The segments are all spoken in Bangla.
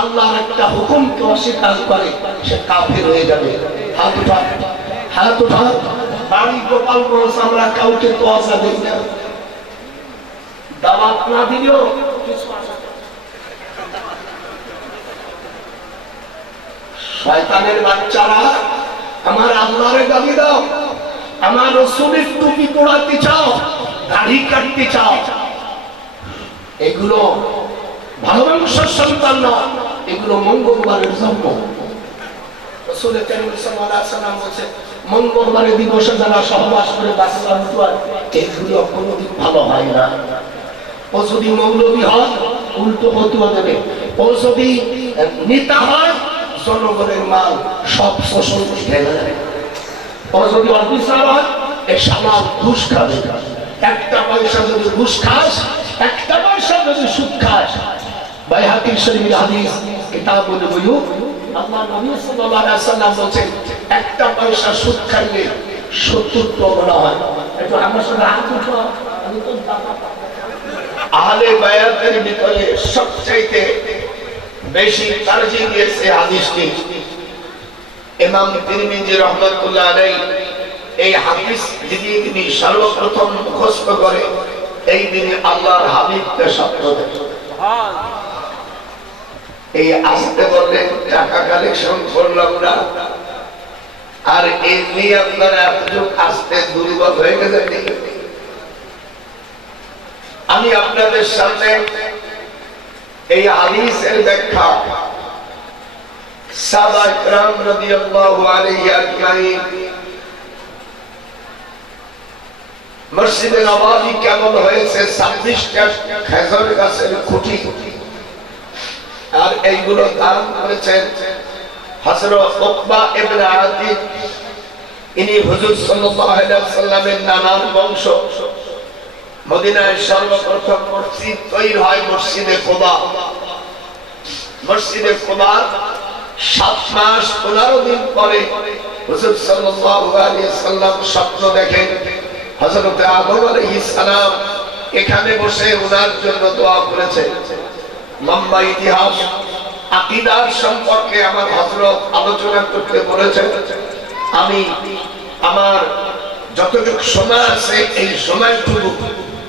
আল্লাহর একটা হুকুমকে অস্বীকার করে সে কাফির হয়ে যাবে। হাত উঠা, হাত উঠা। বাড়ি গোপালগঞ্জ আমরা কাউকে তোয়াজা দেই না, দাওয়াত না দিলেও শয়তানের বাচ্চারা আমার আল্লাহরে গালি দাও, আমার রাসূলের টুপি পরাতে চাও, দাড়ি কাটতে চাও, এগুলো ভালো মানুষের সন্তান না, এগুলো মঙ্গলবারের জন্ম। রাসূল কারীম সাল্লাল্লাহু আলাইহি ওয়াসাল্লাম বলেছেন মঙ্গলবারের দিবসে যারা সহবাস করে বাচ্চা হয় এগুলো কোনোদিন ভালো হয় না। ও যদি মৌলবী হয় উল্টো ফতোয়া দেবে, ও যদি নেতা হয় জনগণের মাল সব শোষণ খেয়ে যাবে, ও যদি অফিসার হয় এ শালা ঘুষ খাবে। একটা পয়সা যদি ঘুষ খাস, একটা পয়সা যদি সুদ খাস, বাইহাকী শরীফের হাদিস কিতাবুল বুয়ুত আল্লাহ নবী সাল্লাল্লাহু আলাইহি ওয়াসাল্লাম বলেন একটা পয়সা সুদ খাইলে 70 গুনাহ হয়। একটু আমার সাথে হাত উঠাও। আমি তো আহলে বায়াতের ভিতরে সবচেয়ে বেশি তারজিহ দিয়েছে হাদিসটি ইমাম তিরমিজি রাহমাতুল্লাহ আলাইহি। এই হাদিস যিনি তিনি সর্বপ্রথম মুখস্থ করে এই দিনে আল্লাহর হাবিবকে শপথ দেন। সুবহানাল্লাহ। এই আসতে বললেন টাকা কালেকশন করলাম না, আর এমনি আপনারা এতটুক আসতে দুর্বল হয়ে গেছেন। আমি আপনাদের সামনে এই হাদিসের ব্যাখ্যা সাহাবা ইকরাম রাদিয়াল্লাহু আলাইহি আজমাইন মসজিদে নববী কেমন হয়েছে 26টা খেজুর গাছের খুঁটি, আর এইগুলো দান করেছেন হযরত উকবা ইবনে আতিক। ইনি হুজুর সাল্লাল্লাহু আলাইহি ওয়াসাল্লামের নানার বংশ। মদিনায় সর্বপ্রথম মসজিদ তৈরি হয় মসজিদে কুবা। মসজিদে কুবার 7 মাস 15 দিন পরে হুজুর সাল্লাল্লাহু আলাইহি ওয়াসাল্লাম স্বপ্ন দেখেন হযরত আদম আলাইহিস সালাম এখানে বসে ওনার জন্য দোয়া করেছে। লম্বা ইতিহাস আকীদার সম্পর্কে আমার হযরত আলোচনা করতে বলেছেন। আমি আমার যতটুকু সময় আছে এই সময়টুকু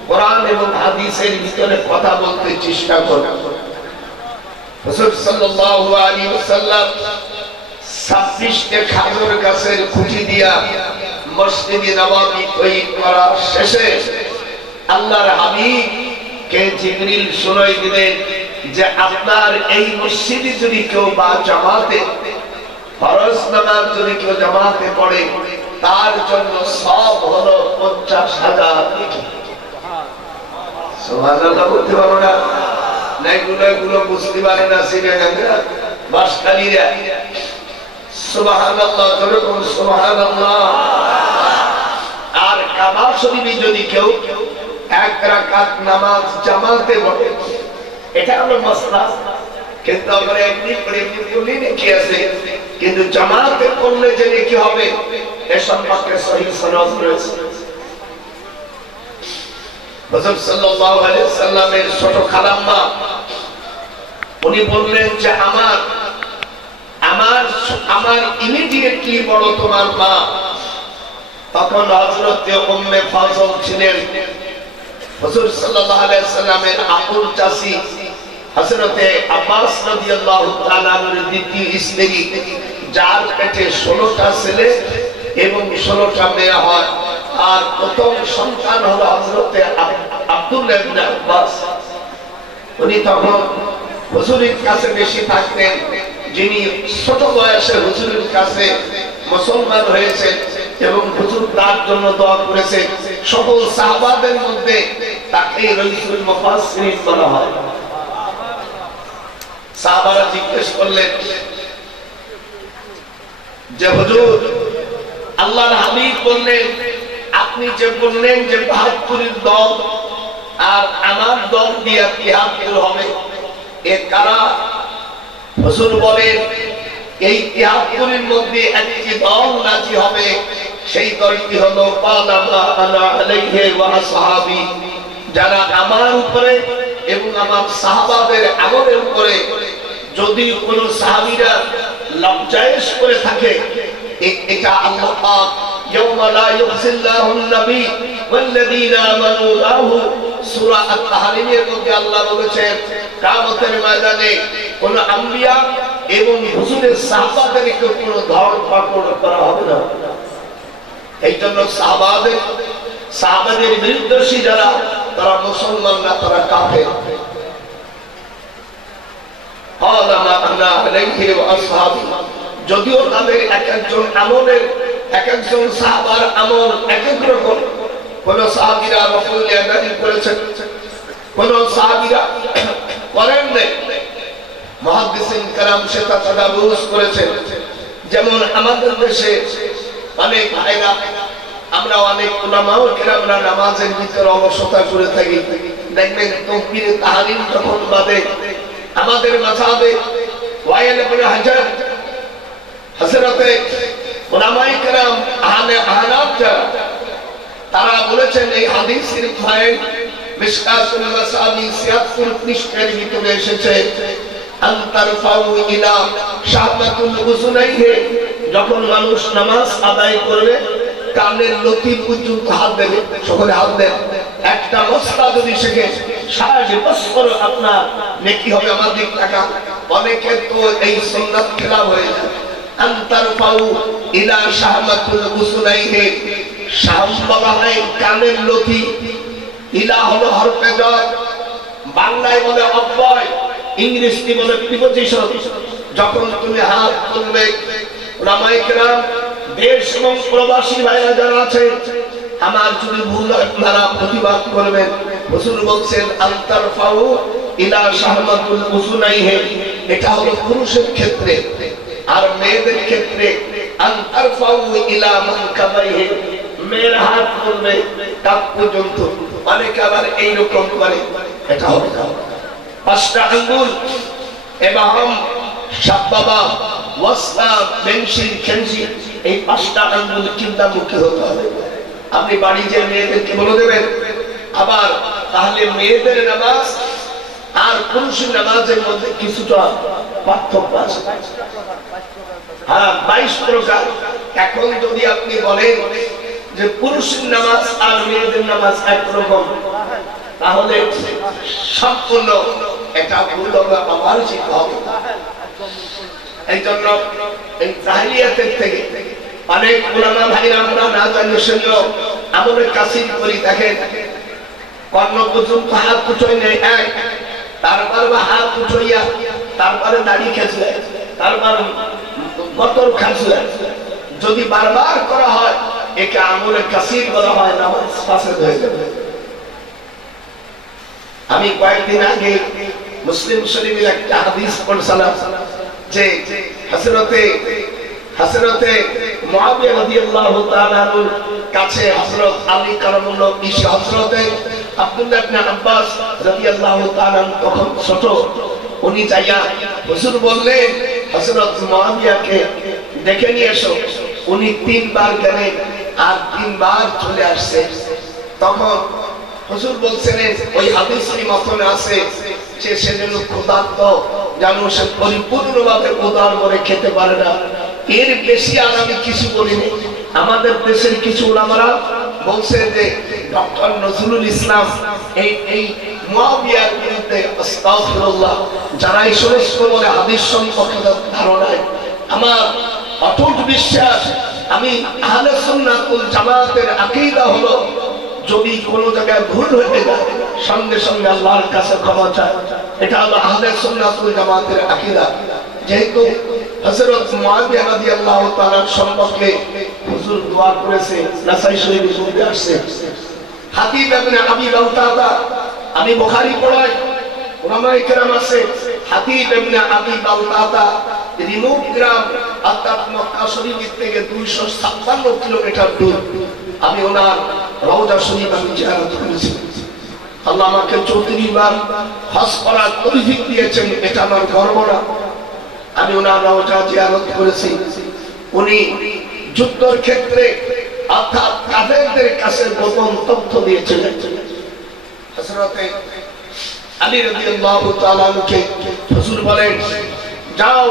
কোরআন এবং হাদিসের ভিতরে কথা বলতে চেষ্টা করব। রাসূল সাল্লাল্লাহু আলাইহি ওয়াসাল্লাম 26টা খেজুর গাছের খুঁটি দিয়া মসজিদে নববী তৈরি করা শেষে আল্লাহর হাবিব কে জিবরিল শুনাই দিলেন যে আপনার এই মসজিদে যদি কেউ বা জামাতে ফরজ নামাজ যদি কেউ জামাতে পড়ে তার জন্য সব হলো 50,000 নেকি। সুবহানাল্লাহ বলতে পারো না? এগুলো বুঝতে পারে না সিরিয়ানরা বাসকালীরা। সুবহানাল্লাহ যখন সুবহানাল্লাহ। আর কাবা শরীফে যদি কেউ 1 রাকাত নামাজ জামাতে পড়ে এটা হলো মাসলা, কিন্তু আমরা এমনি পড়লে নেকি আছে, কিন্তু জামাতে পড়লে যে নেকি হবে এ সম্পর্কে সহিহ সনদ রয়েছে। রাসূল সাল্লাল্লাহু আলাইহি সাল্লামের ছোট খালাম্মা উনি বললেন যে আমার ইমিডিয়েটলি বড় তোমার মা। তখন হযরত উম্মে ফাজল ছিলেন হুজুর সাল্লাল্লাহু আলাইহি সাল্লামের আপন চাচী হযরত আব্বাস রাদিয়াল্লাহু তাআলা এর দ্বিতীয় স্ত্রী, যার পেটে 16টা ছেলে এবং 16টা মেয়ে হয়। আর প্রথম সন্তান হলো হযরত আব্দুল্লাহ ইবনে আব্বাস। উনি তখন হুজুরের কাছে বেশি থাকতেন, যিনি ছোট বয়সে হুজুরের কাছে মুসলমান হয়েছেন এবং হুজুর তার জন্য দোয়া করেছেন। সকল সাহাবাদের মধ্যে তাকে রাইসুল মুফাসসিরিন বলা হয়। সাহাবারা জিজ্ঞেস করলেন যে হুজুর আল্লাহর হাবিব বললেন আপনি যে বললেন যে 72 দল আর আমার দল দিয়ে 73 হবে, এ কারা? হুজুর বলেন এই 73 এর মধ্যে একটি দল রাজি হবে, সেই দলটি হলো পালামা আনা আলাইহি ওয়া আসহাবি, যারা আমার উপরে এবং আমার সাহাবাদের আমলের উপরে যদি কোন সাহাবীরা লজ্জায়েশ করে থাকে, এটা আল্লাহ পাক ইয়াউমা লা ইউখজিল্লাহুন নবী ওয়াল্লাযীনা আমানু লাহু সূরা আত-তাহরিমের মধ্যে আল্লাহ বলেছেন কিয়ামতের ময়দানে কোন আম্বিয়া এবং হুজুরের সাহাবাদেরকে কোনো ধরপাকড় করা হবে না। এই জন্য সাহাবাদের বিরুদ্ধে যারা, তারা মুসলমান না, তারা কাফের। যদিও তাদের এক একজন আমলের, এক একজন সাহাবার আমল এক এক রকম। কোন সাহাবীরা রাসূলুল্লাহ নাযিল করেছেন, কোন সাহাবীরা করেন নাই। মুহাদ্দিসিন کرام সেটা তাদাবুস করেছেন। যেমন আমাদের দেশে অনেক ভাইরা, আমরা অনেক উলামাও কেরামরা নামাজের ভিতরে অলসতা করে থাকি। দেখবেন তাকবীরে তাহরিম যখন বাদে আমাদের মাযহাবে ওয়াইল ইবনে হাজার, হযরতে উলামায়ে কেরাম আহলে আহনাফ যারা, তারা বলেছেন এই হাদিসের ফাইল মিশকাতুল মাসাবি ৭৬ পৃষ্ঠার ভিতরে এসেছে আনতারফাউ ইলা শাহবাতুল উযুনাইহি, যখন মানুষ নামাজ আদায় করবে কানের লতি পর্যন্ত হাত দেবে, সকলে হাত দেন। একটা মশলা যদি শেখে সারা বছর আপনার নেকি হবে। আমাদের টাকা অনেকের তো এই সুন্নাত খেলাফ হয়ে যায়। আনতারফাউ ইলা শাহবাতুল উযুনাইহি, শাহম বলা হয় কানের লতি, ইলা হলো হরফে জ্বর, বাংলায় বলে অব্যয়, ইংরেজি বলে প্রিপোজিশন। যখন তুমি হাত তুলবে, উলামায়ে কেরাম দেশ এবং প্রবাসী ভাইরা যারা আছেন, আমার যদি ভুল হয় আপনারা প্রতিবাদ করবেন। হুজুর বলছেন আনতারফাউ ইলা শাহমাতুল উযুনাইহি, এটা হলো পুরুষের ক্ষেত্রে। আর মেয়েদের ক্ষেত্রে আনতারফাউ ইলা মানকাবাইহি, মেয়ের হাত তুলবে কাপ পর্যন্ত। অনেকে আবার এইরকম করে, এটা হবে না। পাঁচটা আঙ্গুল এবং সাবাবা ওয়াসা বেনশি খেনশি, এই পাঁচটা আঙ্গুল কিবলামুখী হতে হবে। আপনি বাড়ি যে মেয়েদেরকে বলে দেবেন। আবার তাহলে মেয়েদের নামাজ আর পুরুষের নামাজের মধ্যে কিছুটা পার্থক্য আছে। হ্যাঁ, 22 প্রকার। এখন যদি আপনি বলেন যে পুরুষের নামাজ আর মেয়েদের নামাজ একরকম, তাহলে সম্পূর্ণ এটা ভুল হবে, আবার শিখতে হবে। এই জন্য এই জাহিলিয়াতের থেকে অনেক উলামা ভাইরা আমরা না জানি শুনলো আমাদের কাছেই করি। দেখেন কর্ণ পর্যন্ত হাত উঁচয় নেই, এক, তারপর হাত উঁচইয়া, তারপরে দাড়ি খেঁচলে, তারপর গতর খাঁচলে। যদি বারবার করা হয় একে আমলে কাসির বলা হয়, নামাজ ফাসেদ হয়ে যাবে। আমি কয়েকদিন আগে মুসলিম শরীফের একটা হাদিস পড়ছিলাম যে হযরতে মুআবিয়া রাদিয়াল্লাহু তাআলার কাছে হযরত আলী কারামুল্লাহ ইসা, হযরতে আব্দুল্লাহ ইবনে আব্বাস রাদিয়াল্লাহু তাআলা তখন ছোট, উনি যাইয়া হুজুর বললেন হযরত মুআবিয়াকে ডেকে নিয়ে এসো। উনি 3 বার গেলেন আর 3 বার চলে আসছে। তখন হুজুর বলছেন ওই হাদিসের মতনে আছে যে সেজন্য ক্ষুধার্ত, জানো সে পরিপূর্ণভাবে উদার করে খেতে পারে না। এর বেশি আর আমি কিছু বলিনি। আমাদের দেশের কিছু উলামারা বলছে যে ডক্টর নজরুল ইসলাম এই মুআবিয়ার বিরুদ্ধে আস্তাগফিরুল্লাহ, যারা এই সমস্ত বলে হাদিস সম্পর্কে ধারণায় আমার অটুট বিশ্বাস। আমি আহলে সুন্নাত ওয়াল জামাতের আকীদা হলো যদি কোনো জায়গায় ভুল হয়ে যায় সঙ্গে সঙ্গে আল্লাহর কাছে ক্ষমা চায়। এটা হলো আহলে সুন্নাত ওয়াল জামাতের আকীদা। যেহেতু হযরত মুআবিয়া রাদিয়াল্লাহু তাআলা সম্পর্কে হুজুর দোয়া করেছে, নাসাই শরীফে বলতে আসছে। হাতিব ইবনে আবি বালতাতা, আমি বুখারী পড়াই, উলামায়ে কেরাম আছে। হাতিব ইবনে আবি বালতাতা রিমুভ গ্রাম, অর্থাৎ মক্কা শরীফ থেকে 256 কিলোমিটার দূর। আমি ওনার রওজা শরীফ আমি জিয়ারত করেছি। আল্লাহ আমাকে 34 বার হজ করার তৌফিক দিয়েছেন, এটা আমার গর্ব না। আমি ওনার রওজা জিয়ারত করেছি। উনি যুদ্ধের ক্ষেত্রে অর্থাৎ কাফেরদের কাছে গোপন তথ্য দিয়েছিলেন। হযরতে আলী রাদিয়াল্লাহু তাআলা কে হুজুর বলেন যাও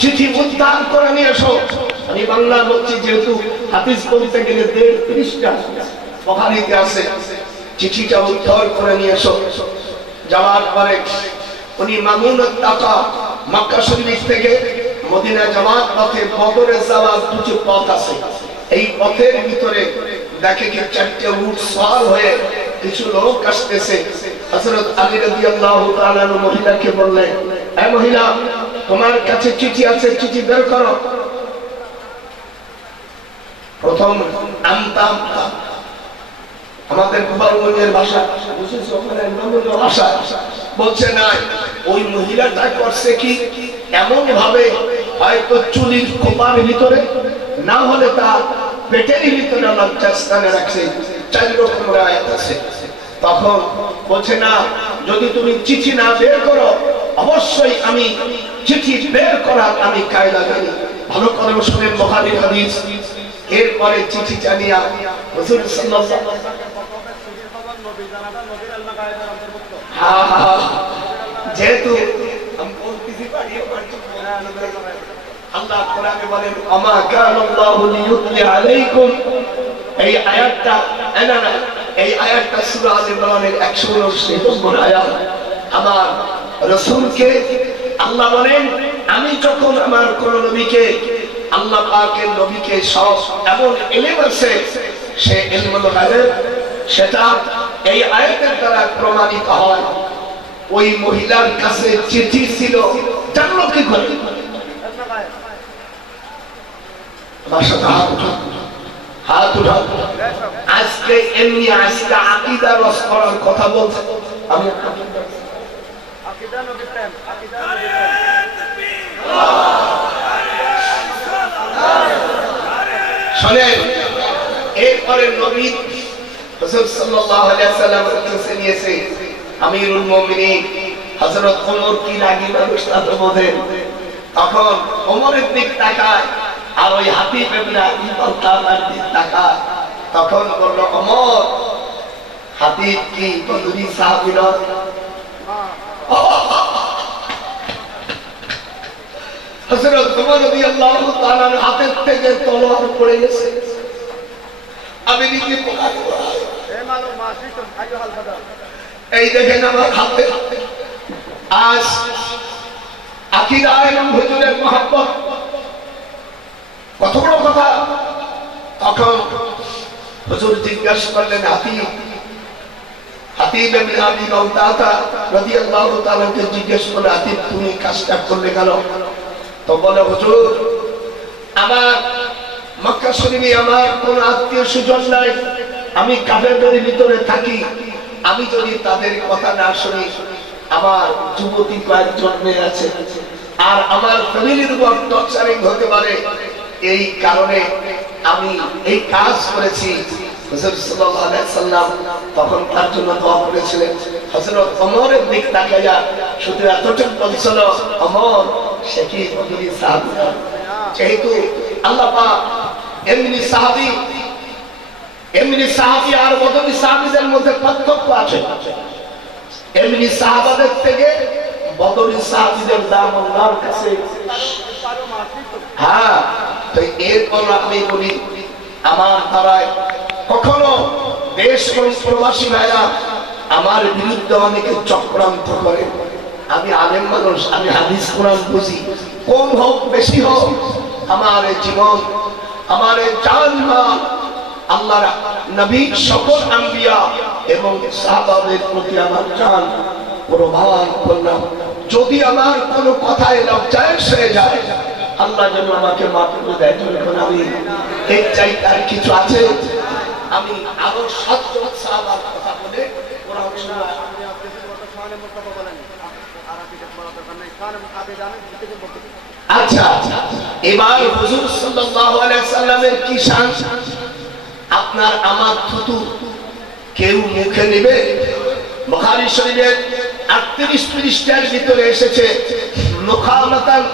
চিঠি উদ্ধার করে নিয়ে এসো। আমি বাংলা বলছি যেহেতু হাদিস বলতে গেলে 30টা বুখারীতে আছে। চিঠিটা উদ্ধার করে নিয়ে এসো। যাওয়ার পরে উনি মামুনুত টাকা মক্কা শরীফ থেকে মদিনা যাওয়ার পথে বদরে যাওয়ার দুটো পথ আছে। এই পথের ভিতরে দেখে কি 4টে উট সওয়ার হয়ে কিছু লোক আসতেছে। হযরত আলী রাদিয়াল্লাহু তাআলা মহিলাকে বললেন, এই মহিলা, তোমার কাছে চিঠি আছে, চিঠি বের করো। প্রথম আনতাম আমাদের গোপালগঞ্জের ভাষা, বুঝেছো ওখানে নমুনা ভাষা বলছে না। ওই মহিলাটা করছে কি এমন ভাবে, হয়তো চুলির খোপার ভিতরে, না হলে তার পেটের ভিতরে লজ্জাস্থানে রাখছে। 4 রকম রায়াত আছে। তখন বলছে না, যদি তুমি চিঠি না বের করো, অবশ্যই আমি চিঠি বের করার আমি কায়দা জানি। ভালো করে শুনেন বুখারীর হাদিস। এরপরে চিঠি জানিয়া হুজুর সাল্লাল্লাহু আলাইহি ওয়াসাল্লাম, যেহেতু আল্লাহ কোরআনে বলেন, আমা কানাল্লাহু লিয়ুতলি আলাইকুম, এই আয়াতটা এই আয়াতটা সূরা আলে ইমরানের 119 নম্বর আয়াত। আমার রাসূলকে আল্লাহ বলেন, আমি যখন আমার কোন নবীকে, আল্লাহ পাকের নবীকে সব এমন ইলম আছে, সে ইলমুল গায়ব, সেটা এই আয়াতের দ্বারা প্রমাণিত হয়। ওই মহিলার কাছে চিঠি ছিল, জানলো কি করে? হাত উঠাও। আজকে এমনি আজকে আকীদা রস করার কথা বলছে। আমি আকীদা নবী প্রেম, আকীদা নবী প্রেম। শুনেন, এরপরে নবী রাসূল সাল্লাল্লাহু আলাইহি ওয়াসাল্লাম কাছে নিয়েছে আমিরুল মুমিনিন হযরত ওমর। কি লাগি মানুষ তা তো বোঝেন। তখন ওমরের দিক তাকায়, আর ওই হাতিব ইবনে আবি বালতার দিক তাকায়। তখন বলল, ওমর, হাতিব কি বদরি সাহাবী নয়? হযরত ওমর রাদিয়াল্লাহু তাআলার হাতের থেকে তলোয়ার পড়ে গেছে। আমি নিজে এই দেখেন আমার হাতে আজ আকীদা এবং হুজুরের মহব্বত কত বড় কথা। তখন হুজুর জিজ্ঞাসা করলেন, হাতিব ইবনে আবি বালতাতা রাদিয়াল্লাহু তাআলা কে জিজ্ঞাসা করলেন, হাতিব তুমি কাজটা করলে কেন? তো বলে, হুজুর, আমার মক্কা শরীফে আমার কোন আত্মীয় স্বজন নাই, আমি কাফেরদের ভিতরে থাকি। আমি যদি তাদের কথা না শুনি, আমার যুবতী কয়েকজন মেয়ে আছে, আর আমার ফ্যামিলির উপর টর্চারিং হতে পারে। এই কারণে আমি এই কাজ করেছি। হুজুর সাল্লাল্লাহু আলাইহি ওয়াসাল্লাম তখন তার জন্য দোয়া করেছিলেন। হযরত ওমরের দিক তাকায়া শুধু এতটুকু বলছিল, ওমর, সে কি বদরি সাহাবী? যেহেতু আল্লাহ পাক এমনি সাহাবী আর বদরি সাহাবীদের মধ্যে পার্থক্য আছে। এমনি সাহাবাদের থেকে বদরি সাহাবীদের দাম আল্লাহর কাছে। হ্যাঁ, তো এরপর আমি বলি, আমার দ্বারায় কখনো দেশ প্রবাসী ভাইরা আমার বিরুদ্ধে অনেকে চক্রান্ত করে। আমি আলেম মানুষ, আমি হাদিস কোরআন বুঝি। কম হোক বেশি হোক, আমার জীবন, আমার জান, আল্লাহর নবী, সকল আম্বিয়া এবং সাহাবাদের প্রতি আমার জান প্রমাণ করলাম। যদি আমার কোনো কথায় লজ্জায় সয়ে যায়, আল্লাহ যেন আমাকে মাফ করে দেয়। যখন আমি এর চাইতে আর কিছু আছে, আমি আরো 7 জন সাহাবার কথা বলে কোরআন শোনা। আচ্ছা, এবার হুজুর সাল্লাল্লাহু আলাইহি সাল্লামের কি শান, আপনার আমার থুতু কেউ মুখে নেবে? বুখারী শরীফের 38 পৃষ্ঠার ভিতরে এসেছে, মুখামাতান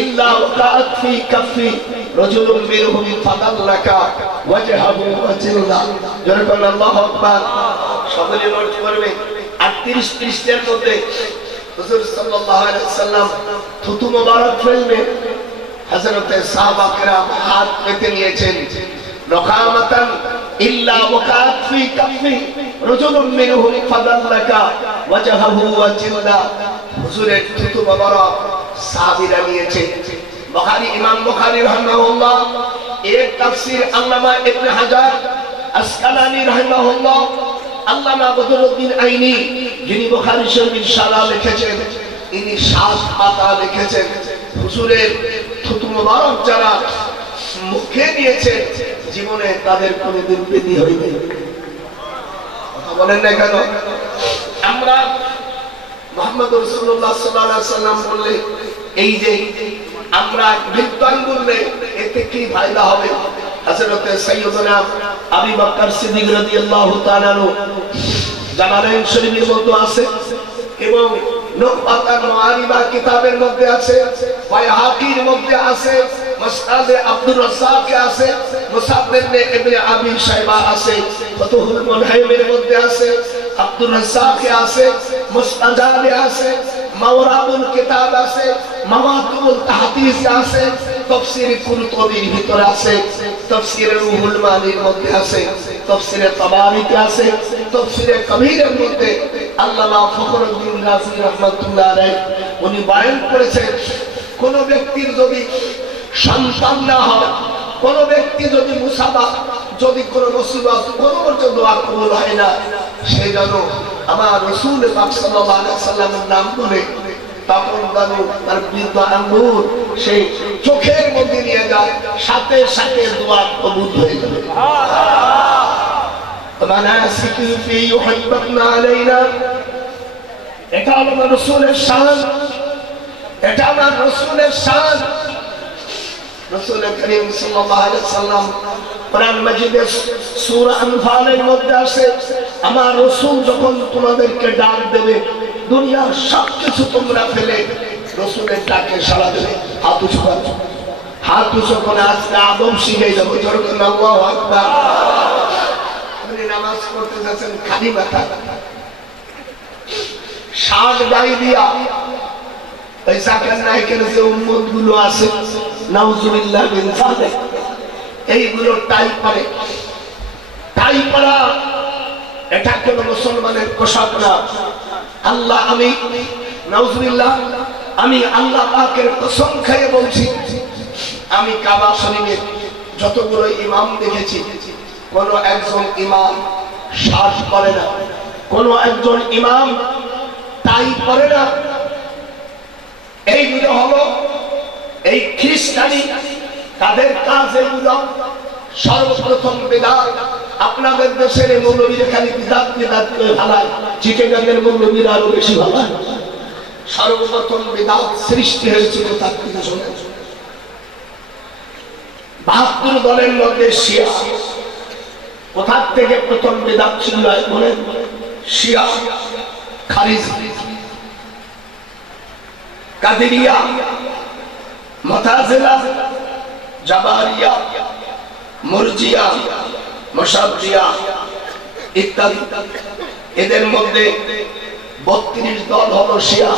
ইল্লা ওয়াকাত ফি কাফি রাজুলুন মিনহুম ফাদাল্লাকা ওয়াজহাহু ওয়াজিল্লা। যারা আল্লাহু আকবার সকলে নোট করবে। 38 পৃষ্ঠার মধ্যে হুজুর সাল্লাল্লাহু আলাইহি সাল্লাম থুতু মোবারক ফেললে হযরতে সাহাবা کرام হাত পেতে নিয়েছেন রকামাতান ইল্লা ওয়াকাত ফি কাফি রাজুলুম মিনহুম ফাদাল্লাকা ওয়াজহাহু ওয়া জিলদা হুজুরের থুতু মোবারক সাহাবীরা নিয়েছেন বুখারী ইমাম বুখারী রাহিমাহুল্লাহ এর তাফসীর আল্লামা ইবনে হাজার আসকালানী রাহিমাহুল্লাহ আল্লামা বদরুদ্দিন আইনি যিনি বুখারী শরীফের শারহ লিখেছেন ইনি 7 পাতা লিখেছেন হুজুরের থুতু মোবারক যারা মুখে নিয়েছেন জীবনে তাদের কোনোদিন বৃদ্ধি হয়নি কথা বলেন না কেন আমরা মুহাম্মদ রাসূলুল্লাহ সাল্লাল্লাহু আলাইহি ওয়াসাল্লাম বললে এই যে আমরা বিদ্বান বললে এতে কি ফায়দা হবে হযরতে সাইয়্যিদনা আবু বকর সিদ্দিক রাদিয়াল্লাহু তাআলা আনহু জালালাইন শরীফের মধ্যে আছে এবং নুকতাতুল মুআরিবা কিতাবের মধ্যে আছে বাইহাকির মধ্যে আছে মুসনাদ আব্দুর রাজ্জাক আছে মুসাদ্দাদ ইবনে আবি শাইবা আছে ফাতুহুল মুনহিমের মধ্যে আছে আব্দুর রাজ্জাক আছে মুস্তাজাদ আছে মাওরাদুল কিতাব আছে মাওয়াতুল তাহদিস আছে তাফসীর কুরতুবীর ভিতরে আছে তাফসীর রুহুল মানির মধ্যে আছে তাফসীর তাবারিতে আছে তাফসীর কবীরের মধ্যে আল্লামা ফখরুদ্দিন রাজি রাহমাতুল্লাহ আলাইহি উনি বয়ান করেছেন কোন ব্যক্তির যদি সন্তান না হয় কোন ব্যক্তি যদি মুসাবা যদি কোন মুসিবত কোন দোয়া কবুল হয় না সে যেন আমার রাসূল পাক সাল্লাল্লাহু আলাইহি সাল্লামের নাম বলে তখন জানো তার বৃদ্ধ আঙ্গুর সেই চোখের মধ্যে নিয়ে যায় সাথে সাথে দোয়া কবুল হয়ে যাবে মানাসিক ফি ইউহিব্বুনা আলাইনা এটা আমার রাসূলের শান এটা আমার রাসূলের শান রাসূল করিম সাল্লাল্লাহু আলাইহি ওয়াসাল্লাম কোরআন মাজিদের সূরা আনফালের মধ্যে আছে আমার রাসূল যখন তোমাদেরকে ডাক দেবে দুনিয়ার সবকিছু তোমরা ফেলে রাসূলের ডাকে সাড়া দেবে হাত উঁচু করে আজকে আদম শিখে যাবো যখন আল্লাহু আকবার আপনি নামাজ পড়তে যাচ্ছেন খালি মাথা শাক দাই দিয়া এই জাকাত নায়কের যে উম্মত গুলো আছে নাউজুবিল্লাহ মিন যালিক এইগুলো টাই পড়া এটা কোন মুসলমানের পোশাক না আল্লাহ আমি নাউজুবিল্লাহ আমি আল্লাহ পাকের কসম খেয়ে বলছি আমি কাবা শরীফের যতগুলো ইমাম দেখেছি কোন একজন ইমাম শার্ট পরে না কোন একজন ইমাম টাই পরে না এইগুলো হলো এই খ্রিস্টানি তাদের কাজ এগুলো সর্বপ্রথম বিদআত আপনাদের দেশের মৌলবীরা খালি বিদআত করে ভালায় চিটাগাংয়ের মৌলবীরা আরো বেশি ভালায় সর্বপ্রথম বিদআত সৃষ্টি হয়েছিল তার পিছনে 72 দলের মধ্যে শিয়া কোথা থেকে প্রথম বিদআত ছিল বলে শিয়া খারিজি কাদেরিয়া মুতাজিলা জাবারিয়া মুরজিয়া মুশাব্বিয়া ইত্যাদি এদের মধ্যে 32 দল হলো শিয়া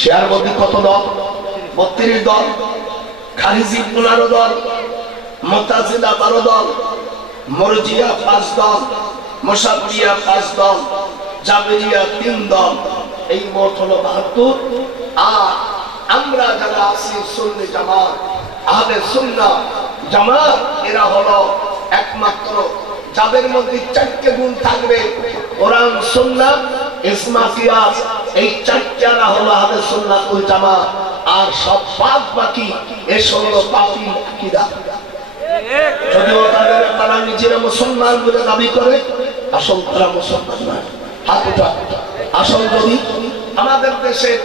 শিয়ার মধ্যে কত দল 32 দল খারিজি 15 দল মুতাজিলা 12 দল মুরজিয়া 5 দল মুশাব্বিয়া 5 দল জাবরিয়া 3 দল এই মোট হলো 72 আর আমরা যারা আছি সুন্নি জামাত আহলে সুন্নাহ জামাত এরা হলো একমাত্র যাদের মধ্যে 4টে গুণ থাকবে কোরআন সুন্নাহ ইজমা কিয়াস এই 4টা হলো আহলে সুন্নাহ ওয়াল জামাত আর সব বাকি এই হলো বাতিল আকীদা যদিও তারা নিজেরা মুসলমান বলে দাবি করে আসল তারা মুসলমান নয় হাত উঠা আসল যদি আমাদের দেশের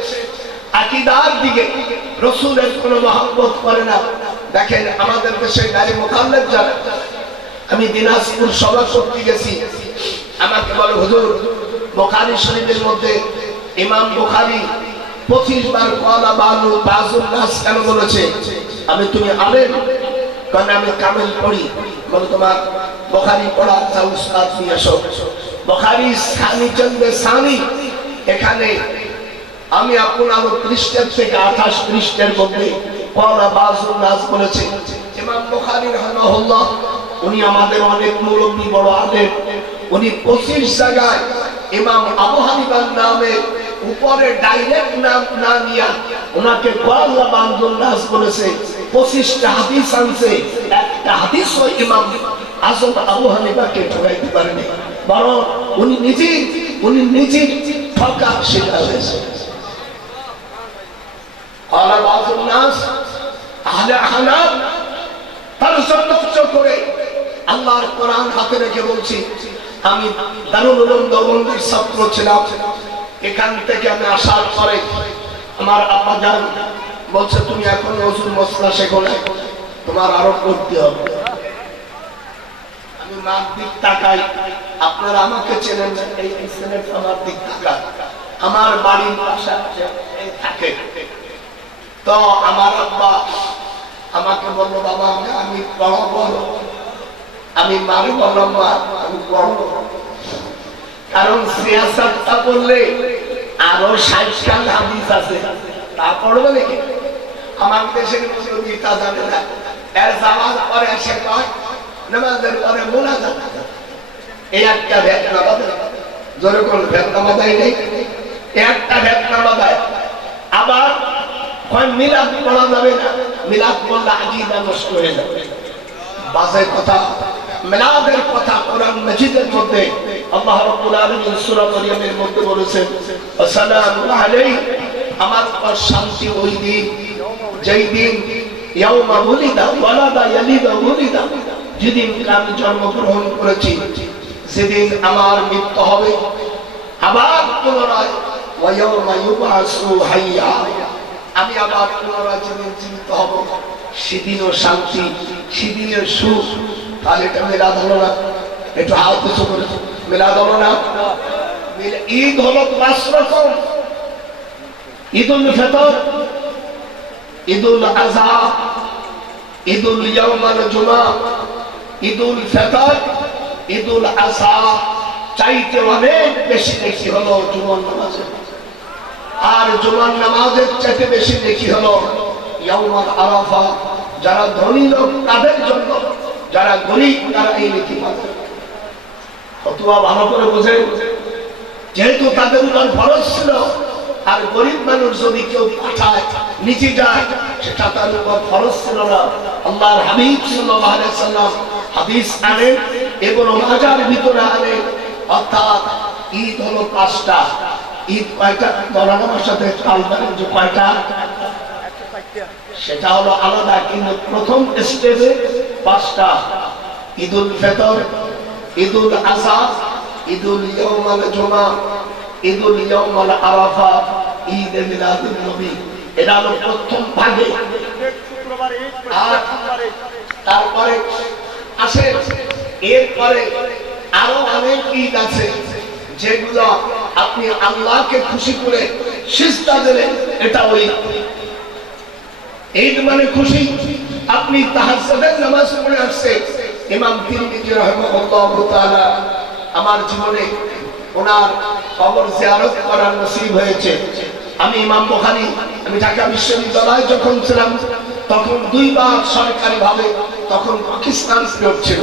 আকীদার দিকে রাসূলের কোনো মহব্বত করে না দেখেন আমাদের দেশে গায়ে মুখাল্লাদ যারা আমি দিনাজপুর সভা করতে গেছি আমাকে বলে হুজুর বুখারী শরীফের মধ্যে ইমাম বুখারী 25 বার ক্বালা বাযুন নাস কেন বলেছে আমি তুমি আলেম কারণ আমি কামেল পড়ি বলে তোমার বুখারী পড়া চাও উস্তাদ নিয়ে আসো বুখারী সানি চন্দে সানি এখানে আমি আপনার পৃষ্ঠার থেকে 28 পৃষ্ঠার মধ্যে কলা বাজুন নাস বলেছি। ইমাম বুখারী রাহিমাহুল্লাহ উনি আমাদের অনেক মুরব্বী বড় আলেম, উনি 25 জায়গায় ইমাম আবু হানিফার নামে উপরে ডাইরেক্ট নাম না নিয়া ওনাকে কলা বাজুন নাস বলেছে। 25টা হাদিস আনছে, একটা হাদিসও ইমাম আজম আবু হানিফাকে ঠকাইতে পারেনি, বরং উনি নিজেই ঠকা শিকার হয়েছে। কলা বাজুন নাস আহলে হানাফ তার সন্তুষ্ট করে আল্লাহর কোরআন হাতে রেখে বলছি, আমি দারুল উলুম দেওবন্দির ছাত্র ছিলাম। এখান থেকে আমি আসার পরে আমার আব্বা জান বলছে, তুমি এখন ওযুর মসলা শেখো না, তোমার আরো করতে হবে। আমি মার দিক তাকাই, আপনারা আমাকে চেনেন না, এই ছেলেটা আমার দিক তাকায়, আমার বাড়ির পাশে থাকে। তো আমার আব্বা আমাকে বললো, বাবা আমি বড় বড়, আমি মার বললাম মা আমি বড়, কারণ সিয়াসাতটা বললে আরো 60 হাদিস আছে, তা পড়বে নাকি? আমার দেশের মুসলিম তা জানে না, এর জামাত পরে এসে কয় নামাজের পরে মুনাজাত, এই একটা ভেতনা বাঁধে, জোরে করে ভেতনা বাঁধাই নেই, একটা ভেতনা বাঁধায়। আবার মিলাদ পড়া যাবে না, মিলাদ পড়লে আকীদা নষ্ট হয়ে যাবে, বাজে কথা। মিলাদের কথা কোরআন মাজিদের মধ্যে আল্লাহ রাব্বুল আলামিন সূরা মারইয়ামের মধ্যে বলেছেন, আসসালামু আলাইহি, আমার উপর শান্তি ওই দিন যেই দিন ইয়াউমা উলিদা ওয়ালাদা ইয়ালিদা উলিদা, যেদিন আমি জন্মগ্রহণ করেছি সেদিন আমার মৃত্যু হবে, আবার পুনরায় ওয়া ইয়াউমা ইউবআসু হাইয়া, আমি আবার পুনরায় যেদিন জীবিত হব সেদিনও শান্তি, সেদিনের সুখ। তাহলে এটা মিলাদ হলো না? একটু হাত উঁচু করে মিলাদ হলো না? ঈদ হলো 5 রকম, ঈদুল ফিতর, ঈদুল আযহা, ঈদুল ইয়াউমুল জুমআ, ঈদুল ফিতর, ঈদুল আযহা চাইতে অনেক বেশি নেকি হলো জুমার নামাজে, আর জুমার নামাজের চাইতে বেশি নেকি হলো ইয়াউমুল আরাফা। যারা ধনী লোক তাদের জন্য, যারা গরিব তারা এই নেকি পাবে। ফতোয়া ভালো করে বোঝেন, যেহেতু তাদের উপর ফরজ ছিল, আর গরিব মানুষ যদি কেউ পাঠায় নিচে যায় সেটা তার উপর ফরজ ছিল না। আল্লাহর হাবিব সাল্লাল্লাহু আলাইহি সাল্লাম হাদিস আনেন এবং মাজার ভিতরে আনেন, অর্থাৎ ঈদ হলো 5টা। ঈদ কয়টা? মৌলানার সাথে কাল যে কয়টা সেটা হলো আলাদা, কিন্তু প্রথম স্টেজে 5টা। ঈদুল ফিতর, ঈদুল আযহা, ঈদুল ইয়াউমুল জুমআ, ঈদুল ইয়াউমুল আরাফা, ঈদ মিলাদুন নবী। এটা হলো প্রথম ভাগে। আর তারপরে আসে, এরপরে আরো অনেক ঈদ আছে যেগুলো আপনি আল্লাহকে খুশি করে সিজদা দিলেন, এটা ওই ঈদ মানে খুশি। আপনি তাহাজ্জুদের নামাজ পড়ে আসছে। ইমাম তিরমিজি রাহিমাহুল্লাহু তাআলা আমার জীবনে ওনার কবর জিয়ারত করার নসিব হয়েছে। আমি ইমাম বুখারী, আমি ঢাকা বিশ্ববিদ্যালয়ে যখন ছিলাম তখন 2 বার সরকারি ভাবে, তখন পাকিস্তান পিরিয়ড ছিল,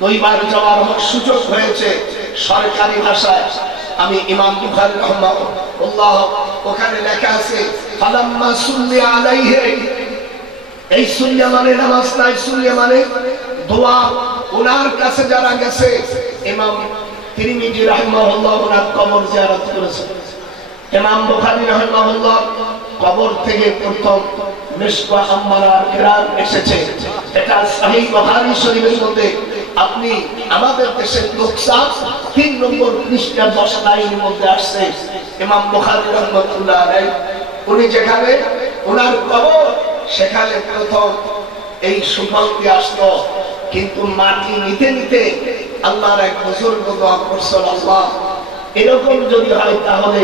2 বার যাওয়ার সুযোগ হয়েছে সরকারি ভাষায়। আমি ইমাম বুখারী রাহিমাহুল্লাহ, ওখানে লেখা আছে ফালাম্মা সুল্লি আলাইহি, এই সুল্লি মানে নামাজ নাই, সুল্লি মানে দোয়া। ওনার কাছে যারা গেছে ইমাম তিরমিজি রাহিমাহুল্লাহ ওনার কবর জিয়ারত করেছেন। ইমাম বুখারী রাহিমাহুল্লাহ কবর থেকে প্রথম মিশকা আম্মারার কিরাম এসেছে, এটা সহিহ বুখারী শরীফের মধ্যে। আপনি আমাদের দেশের লোকসান 3 নম্বর পৃষ্ঠা 10 লাইনের মধ্যে আসছে। ইমাম বুখারী রাহমাতুল্লাহ আলাইহি উনি যেখানে ওনার কবর, সেখানে প্রথম এই সুফলটি আসলো, কিন্তু মাটি নিতে নিতে আল্লাহর এক বুজুর্গ দোয়া করছেন, আল্লাহ এরকম যদি হয় তাহলে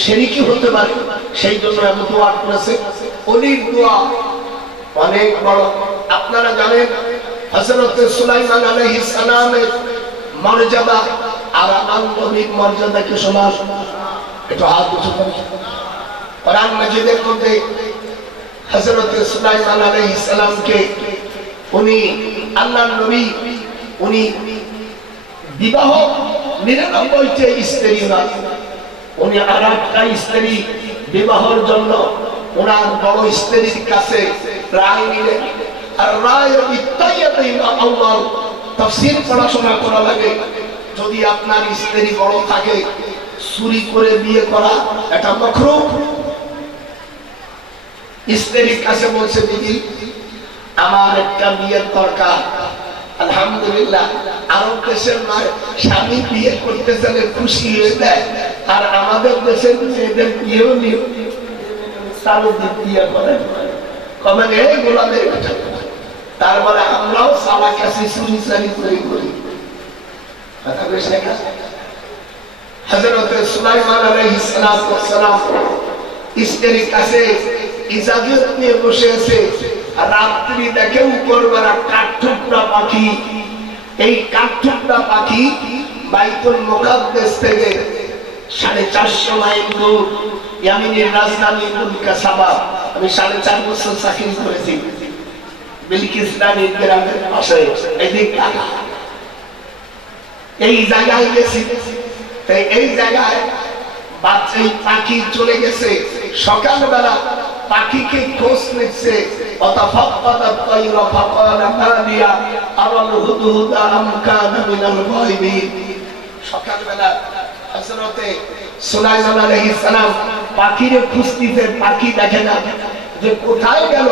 শিরকি হতে পারে, সেই জন্য এমন দোয়া করেছে। ওলির দোয়া অনেক বড়। আপনারা জানেন হযরত সুলাইমান আলাইহিস সালামের মর্যাদা আর নবীর মর্যাদা কি সমান? একটু হাত উঁচু করে। কোরআন মাজিদের মধ্যে হযরত সুলাইমান আলাইহিস সালামকে উনি আল্লাহর নবী, উনি বিবাহ 99টি স্ত্রী না, উনি আরেকটা স্ত্রী বিবাহের জন্য ওনার বড় স্ত্রীর কাছে রায় নিলেন। আর রায় আল্লাহ তাফসীর পড়াশোনা করা লাগে। যদি আপনার স্ত্রী বড় থাকে, চুরি করে বিয়ে করা এটা মাকরুহ। স্ত্রীর কাছে বলছে, দিদি আমার একটা বিয়ের দরকার। আলহামদুলিল্লাহ, আরব দেশের নয়, স্বামী বিয়ে করতে চাইলে খুশি হয়ে দেয়। আর আমাদের দেশের মেয়েদের বিয়েও নিয়ে বিয়ে করে, কবেন এই গোলামের কথা। তারপরে আমরাও সালা কাছে চুরি চারি করে করি। হযরত সুলাইমান আলাইহিস সালাম স্ত্রীর কাছে ইজাজত নিয়ে বসে আছে। রাত্রি দেখে উপরবেলা কাঠঠুকরা পাখি, এই কাঠঠুকরা পাখি বাইতুল মুকাদ্দাস থেকে 450 মাইল দূর ইয়ামিনের রাজধানী মুলকা সাবা, আমি 4.5 বছর চাকরি করেছি বিলকিস রানীর গ্রামের পাশে। এদিক এই জায়গায় গেছি, তাই এই জায়গায় বাচ্চা পাখি চলে গেছে। সকালবেলা পাখিকে খোঁজ নিচ্ছে, সকালবেলা হযরত সুলাইমান আলাইহিস সালাম পাখিরে খুঁজতেছে, পাখি দেখে না, যে কোথায় গেল,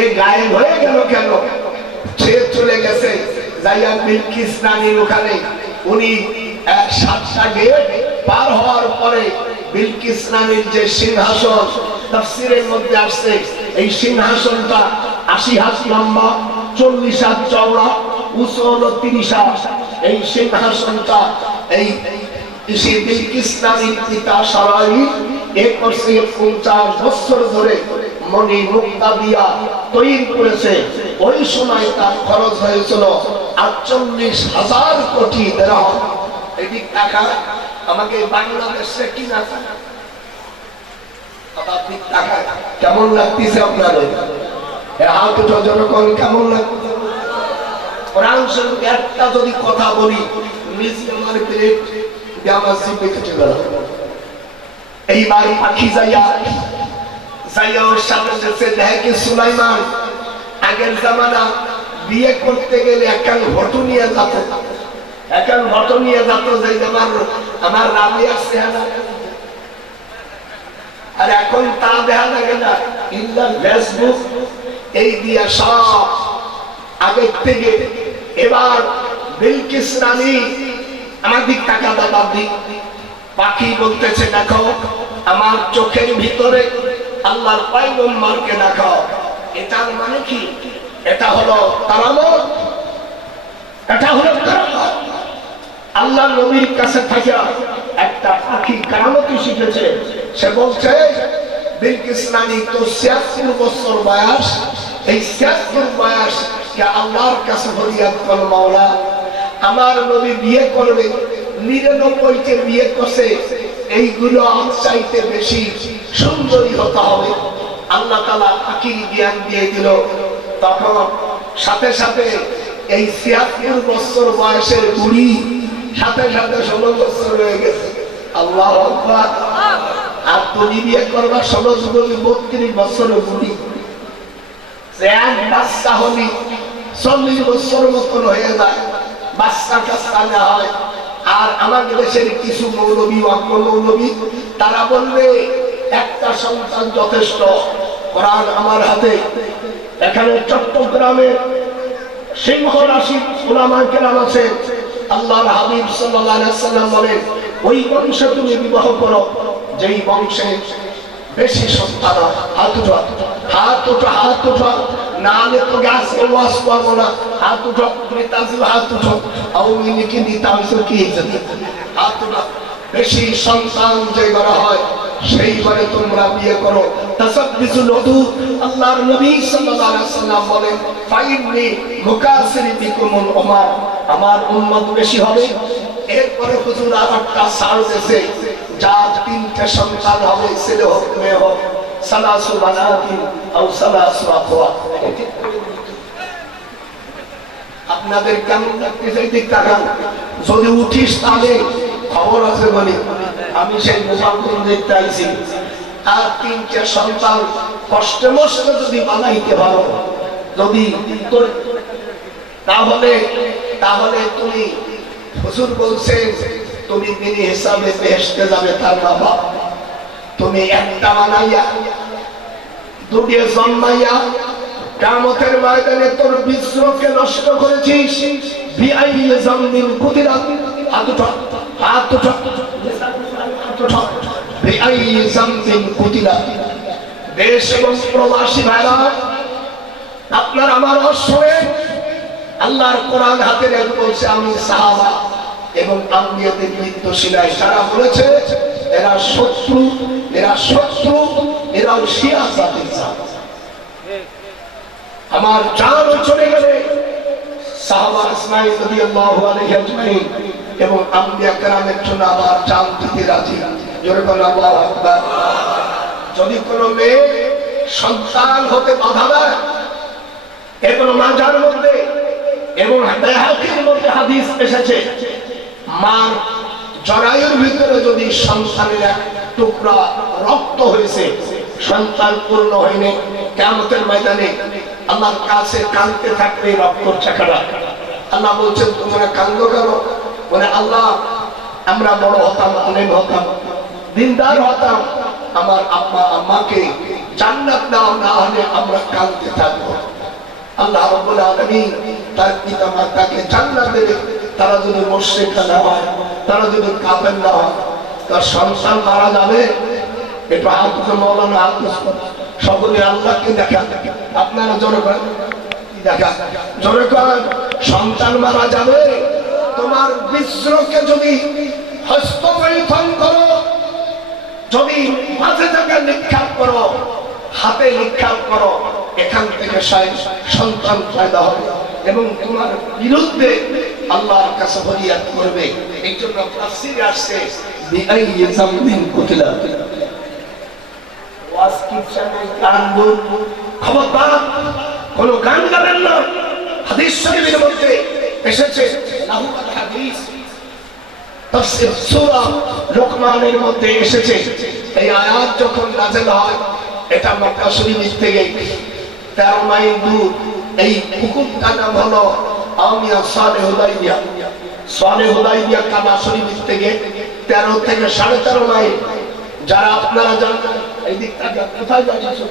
এ গায়েব হয়ে গেল কেন। সে চলে গেছে যাইয়া বিলকিস রানীর ওখানে। উনি 7টা গেট পার হওয়ার পরে বিলকিস রানীর যে সিংহাসন, তাফসীরের মধ্যে আসছে এই সিংহাসনটা 80 হাত লম্বা, 40 হাত চওড়া, উঁচু হলো 30 হাত। এই সিংহাসনটা এই বিলকিস রানীর পিতা সারাই 50 বছর ধরে মণি মুক্তা দিয়া তৈরি করেছে। ওই সময় তার খরচ হয়েছিল 48,000 কোটি দিরহাম। এদিক টাকা আমাকে বাংলাদেশে কিনা টাকা কেমন লাগতেছে আপনাদের? হাত উঠো জনগণ, কেমন লাগছে? কোরআন শরীফ একটা যদি কথা বলি নিজে আমার পেট আমার জিভে কেটে গেল। এইবার পাখি যাইয়া ওর সামনে যেতে দেখে সুলাইমান আগের জামানা বিয়ে করতে গেলে একখান ঘট নিয়ে যেত, একখান ঘট নিয়ে যেত, যে আমার রাবিয়া চেহারা। আর এখন তা দেখা লাগে না, ফেসবুক এই দিয়া সব আগের থেকে। এবার বিলকিস রানী আমার দিক টাকা দাবার দিক, পাখি বলতেছে, দেখো আমার চোখের ভিতরে আল্লাহর পয়গম্বরকে দেখাও। এটার মানে কি? এটা হলো কারামত, এটা হলো কারামত। আল্লাহ নবীর কাছে থেকে একটা পাখি কারামতি শিখেছে। সে বলছে, বিলকিস রানী তো 76 বছর বয়স, এই 76 বয়স কে আল্লাহর কাছে ফরিয়াদ করো, মাওলা আমার নবী বিয়ে করবে, 99তে বিয়ে করছে, এইগুলো চাইতে বেশি সুন্দরী হতে হবে। আল্লাহ তাআলা পাখির জ্ঞান দিয়ে দিল। তখন সাথে সাথে এই 76 বছর বয়সের বুড়ি সাথে সাথে 16 বছর হয়ে গেছে। আল্লাহু আকবার। আর তুমি বিয়ে করবা 16 যুবতী 32 বছরের বুড়ি, এক বাচ্চা হলি 40 বছর মতন হয়ে যায়, বাচ্চা কাচ্চা না হয়। আর আমাদের দেশের কিছু মৌলবী, অজ্ঞ মৌলবী, তারা বলবে একটা সন্তান যথেষ্ট। কোরআন আমার হাতে। এখানে চট্টগ্রামে সিংহ রাশি উলামা কেরাম আছে। আল্লাহর হাবিব সাল্লাল্লাহু আলাইহি ওয়াসাল্লাম বলেন, ওই বংশে তুমি বিবাহ করো যেই বংশে বেশি সন্তান। হাত উঠো, হাত উঠো, হাত উঠো, নালে তো গাছ ওয়াস পাবো না। হাত উঠো, তুমি তাজিব হাত উঠো, আওয়ামী লীগ নেতা হইছো কি ইজ্জত? হাত উঠো। বেশি সন্তান যে ঘরে হয় সেই ঘরে তোমরা বিয়ে করো। তাসাব্বিজুল উদুদ, আল্লাহর নবী সাল্লাল্লাহু আলাইহি ওয়াসাল্লাম বলেন, ফাইন্নি মুকাসিরি বিকুমুল উমার, আমার উম্মত বেশি হবে। এরপরে হুজুর আরেকটা সার দেশে যার তিনটা সন্তান হবে, ছেলে হোক মেয়ে হোক, সালাসু বানাতিন আও সালাসু আখওয়াত। আপনাদের কেমন লাগতেছে দিক তাকান, যদি উঠিস তাহলে খবর আছে বলে আমি সেই মুসাফির দেখতে আইছি। আর তিনটা সন্তান কষ্টে মষ্টে যদি বানাইতে পারো, যদি তাহলে তুমি, হুজুর বলছেন তুমি দিনী হিসাবে বেহেশতে যাবে তার বাবা। তুমি একটা বানাইয়া দুটি জন্মাইয়া কিয়ামতের ময়দানে তোর বিশ্বকে নষ্ট করেছিস। বিআই জামিন কুতিলা, হাত উঠা বিআই জামিন কুতিলা। দেশ এবং প্রবাসী ভাইরা, আপনার আমার অশ্বরে আল্লাহর কোরআন হাতে রেখে বলছে আমি সাহাবা এবং আম্বিয়াদের নির্দেশিলায় সারা বলেছে এরা শত্রু, এরা শিয়া জাতির জাত। আমার জান চলে গেলে সাহাবা ইসমাঈল রাদিয়াল্লাহু আলাইহি আজমাইন এবং আম্বিয়া কেরামের জন্য আবার জান দিতে রাজি। জোরে বলেন আল্লাহু আকবার। যদি কোনো মেয়ে সন্তান হতে বাধা দেয়, এবং মাজার মধ্যে এবং বাইহাকির মধ্যে হাদিস এসেছে, মার জরায়ুর ভিতরে যদি সন্তানের এক টুকরা রক্ত হয়েছে, সন্তান পূর্ণ হয়নি, কিয়ামতের ময়দানে আল্লাহর কাছে কাঁদতে থাকবে রক্তর চাকারা। আল্লাহ বলছেন তোমরা কাঁদো কেন? বলে আল্লাহ আমরা বড় হতাম, আলেম হতাম, দিনদার হতাম, আমার আব্বা আম্মাকে জান্নাত দাও, না হলে আমরা কাঁদতে থাকবো। আল্লাহ রাব্বুল আলামিন তার পিতা মাতাকে জান্নাত দেবে, তারা যদি মুশরিক না হয়, তারা যদি কাফের না হয়। তার সন্তান মারা যাবে, একটু হাত উঠে মাওলানা হাত উঠে সকলে আল্লাহকে দেখা। আপনারা জোরে করেন, দেখা জোরে করেন। সন্তান মারা যাবে, তোমার বিশ্বকে যদি হস্তমৈথুন করো, যদি মাঝে জায়গায় নিক্ষেপ করো, হাতে নিক্ষেপ করো, এখান থেকে সন্তান পয়দা হবে এবং তোমার বিরুদ্ধে আল্লাহর কাছে ফরিয়াদ করবে। এই জন্য তাফসীরে আসছে বিআই জামিন কুতিলা। ওয়াজ কিপশানে কান্দুন, খবরদার কোনো গান গাবেন না। হাদিস শরীফের মধ্যে এসেছে, লাহু আল হাদিস তাফসীর সূরা লুকমানের মধ্যে এসেছে। এই আয়াত যখন নাযিল হয়, এটা মক্কা শরীফ থেকে 13 মাইল দূর। এই পুকুরটার নাম হলো আমিয়া সালে হুদাইবিয়া। সালে হুদাইবিয়া কাবা শরীফ থেকে 13 থেকে 13.5 মাইল। যারা আপনারা জানেন এই দিকটা কোথায় যাচ্ছে,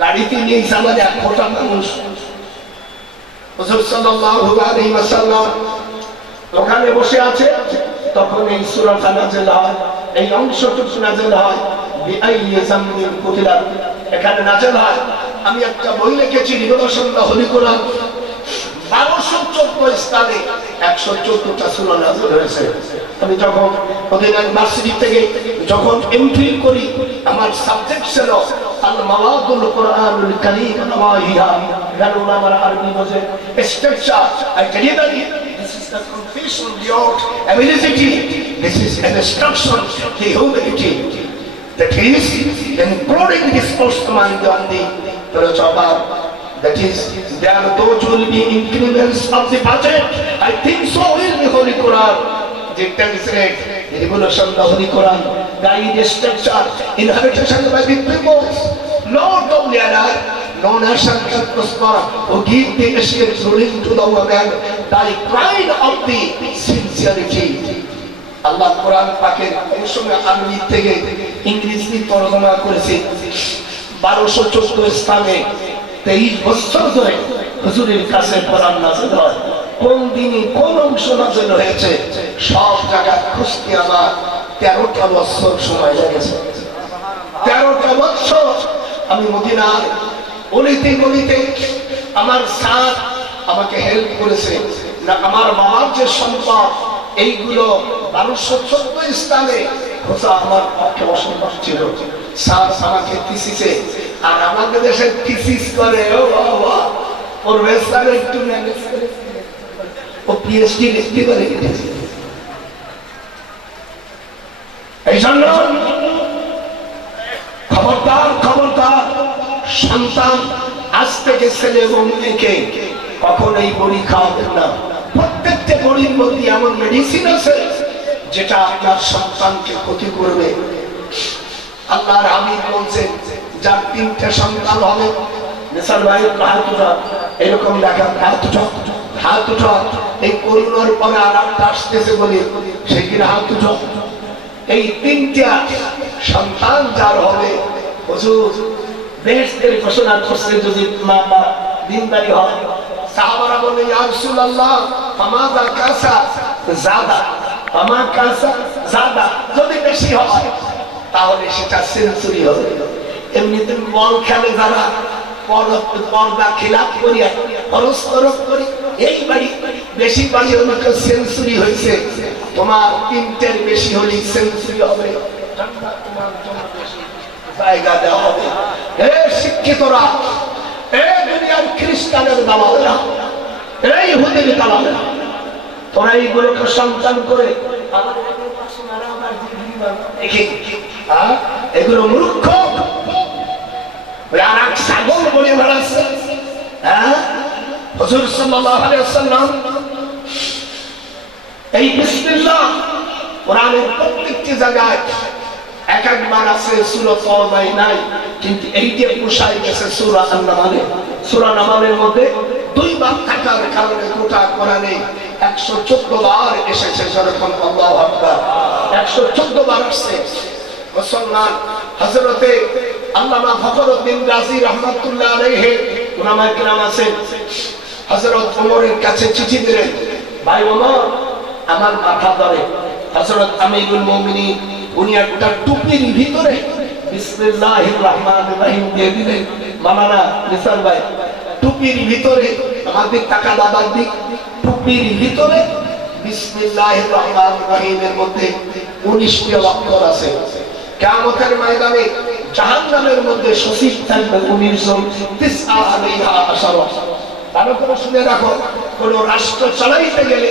গাড়িতে নিয়ে আমাদের 1 কোটি মানুষ। রাসূল সাল্লাল্লাহু আলাইহি ওয়াসাল্লাম ওখানে বসে আছে, তখন এই সূরাটা নাযিল হয়, এই অংশটুকু নাযিল হয় বিআই জামিন কুতিলা, এখানে নাযিল হয়। আমি একটা বই লিখেছি, রিভলিউশন দা হোলি কোরআন। 1214 স্থানে 114টা সূরা নাযিল হয়েছে। আমি যখন মদিনা ইউনিভার্সিটি থেকে যখন এমফিল করি, আমার সাবজেক্ট ছিল আল মাওয়াদুল কোরআনুল কারীম নওয়াহিয়া। এখানে উলামার আরবি বোঝে structure, I delivery. This is the confession beyond ability. This is an instruction to humanity. That is including this post-mind on the Rajabar. That is, there are those who will be increments of the budget. I think so will the Holy Quran. The translate, the revolution of the Holy Quran, guide structure, inhabitation by the peoples. Lord of the earth, no nation can prosper or give the estate ruling to the woman. Thy pride of the sincerity. আল্লাহ কোরআন পাকের এই সময় আরবি থেকে ইংরেজি তরজমা করেছে। 1214 স্থানে 23 বছর ধরে হুজুরের কাছে কোরআন নাযিল হয়। কোন দিনই কোন অংশ নাযিল হয়েছে সব জায়গায় খুঁজতে আমার 13টা বছর সময় লেগেছে। 13টা বছর আমি মদিনার অলিতে গলিতে আমার স্যার আমাকে হেল্প করেছে। না আমার বাবার যে সম্পদ, এইগুলো 1214 স্থানে খোঁজা আমার পক্ষে অসম্ভব ছিল। স্যার আমাকে থিসিসে, আর আমাদের দেশে থিসিস করে ও বাবা প্রফেসর একটু ম্যানেজ করে ও পিএইচডি লিখতে পারে। এই জন্য খবরদার খবরদার, সন্তান আজ থেকে ছেলে এবং মেয়েকে কখনোই বড়ি খাওয়াবেন না। প্রত্যেকটা বড়ির মধ্যে এমন মেডিসিন আছে যেটা আপনার সন্তানকে ক্ষতি করবে। আল্লাহর হাবিব বলছেন, যার 3টে সন্তান হবে, মিসাল ভাই হাত উঠা, এরকম দেখা, হাত উঠা, হাত উঠা, এই করুণার পরে আর একটা আসতেছে বলে সে কিনা হাত উঠা। এই 3টা সন্তান যার হবে, হুজুর বেহেশতের ঘোষণা করছে যদি মা বা দিনদারি হয়। সাহাবারা বলে, ইয়া রাসূলুল্লাহ ফামাযা কাসা জাদা, ফামা কাসা জাদা, যদি বেশি হয় তাহলে সেটা সেঞ্চুরি হবে। এমনিতে বল খেলে যারা, পর্দা খিলাফ করি, পরস্পর করি, এই বাড়ি বেশি বাড়ি হলে সেঞ্চুরি হয়েছে, তোমার 3টের বেশি হলেই সেঞ্চুরি হবে, তোমার জন্য বেশি জায়গা দেওয়া হবে। হে শিক্ষিতরা, এ দুনিয়ার খ্রিস্টানের দালালেরা, এই ইহুদির দালালেরা, তোরা এইগুলোকে সন্তান করে এগুলো মূর্খ, আর এক ছাগল বলে বেড়াচ্ছে। হুজুর সাল্লাল্লাহু আলাইহি ওয়াসাল্লাম এই বিসমিল্লাহ কোরআনের প্রত্যেকটি জায়গায় এক একবার আছে, সূরা তাওবায় নাই, কিন্তু এইটা পোষায় গেছে সূরা আন-নামলে। সূরা নামলের মধ্যে 2 বার থাকার কারণে গোটা কোরআনে 114 বার এসেছে। যেরকম আল্লাহু আকবার 114 বার আসছে। মুসলমান হযরতে আল্লামা ফখরুদ্দিন রাজি রাহমাতুল্লাহ আলাইহি উলামায়ে কেরাম আছেন, হযরত ওমরের কাছে চিঠি দিলেন, ভাই ওমর আমার মাথা ধরে। হযরত আমিরুল মুমিনিন উনি একটা টুপির ভিতরে বিসমিল্লাহির রহমানির রহিম দিয়ে দিলেন। মাওলানা নিসার ভাই, টুপির ভিতরে, আমাদের টাকা দাবার দিক, টুপির ভিতরে বিসমিল্লাহির রহমানির রহিমের মধ্যে 19টি অক্ষর আছে। কিয়ামতের ময়দানে জাহান্নামের মধ্যে সচিব থাকবে 19 জন, তিসআ আলাইহা আশারা। ভালো করে শুনে রাখো, কোন রাষ্ট্র চালাইতে গেলে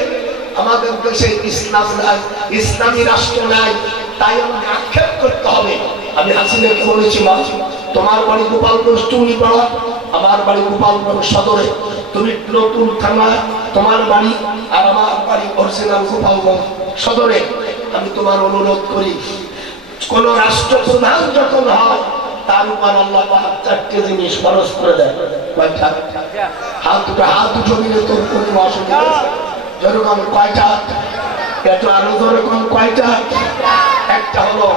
আমাদের দেশে ইসলাম নাই, ইসলামী রাষ্ট্র নাই, তাই আমাকে আক্ষেপ করতে হবে। আমি হাসিনাকে বলেছি, মা তোমার বাড়ি গোপালগঞ্জ টুঙ্গিপাড়া, আমার বাড়ি গোপালগঞ্জ সদরে, তুমি নতুন থানা তোমার বাড়ি, আর আমার বাড়ি অরিজিনাল গোপালগঞ্জ সদরে। আমি তোমার অনুরোধ করি, কোন রাষ্ট্র প্রধান যখন হয় তার উপর আল্লাহ পাক 4টে জিনিস ফরজ করে দেয়। কয়টা? হাত উঠো দিলে তোর কোনো অসুবিধা নেই। যেরকম কয়টা? একটু আরো যেরকম কয়টা? একটা হলো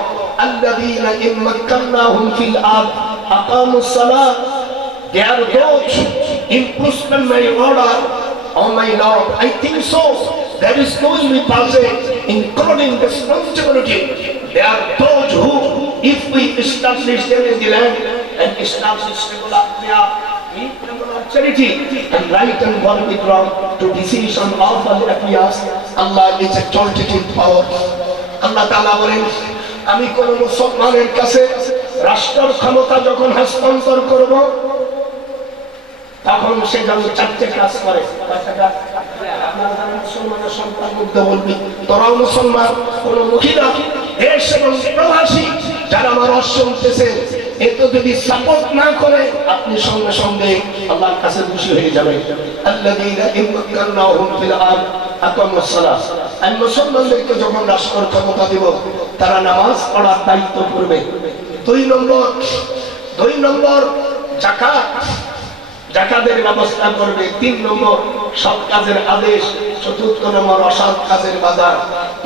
আল্লাযীনা ইম্মাক্কানাহুম ফিল আরদ আকামুস সালাত, they are those in Muslim my order. Oh my Lord, I think so. There is no universal including responsibility. They are those who, if we establish them in the land and establish regular prayer, charity and right and what we wrong to decision of the affairs, Allah is a authoritative power. Allah Ta'ala বলেন, আমি কোন মুসলমানের কাছে রাষ্ট্রের ক্ষমতা যখন হস্তান্তর করব তখন সে যেন 4টে কাজ করে। মুসলমানের সন্তান মুগ্ধ বলবি, তোরাও মুসলমান, কোন মহিলা দেশ এবং প্রবাসী যারা আমার শুনতেছেন, এত যদি সাপোর্ট না করে আপনি সঙ্গে সঙ্গে আল্লাহর কাছে খুশি হয়ে যাবেন। আল্লাযীনা ইম্মাক্কানাহুম ফিল আরদ আকামুস সালাত, আমি মুসলমানদেরকে যখন রাষ্ট্রের ক্ষমতা দেব তারা নামাজ পড়ার দায়িত্ব করবে। 2 নম্বর যাকাত, যাকাতের ব্যবস্থা করবে। 3 নম্বর সৎ কাজের আদেশ। 4 নম্বর অসৎ কাজের বাধা।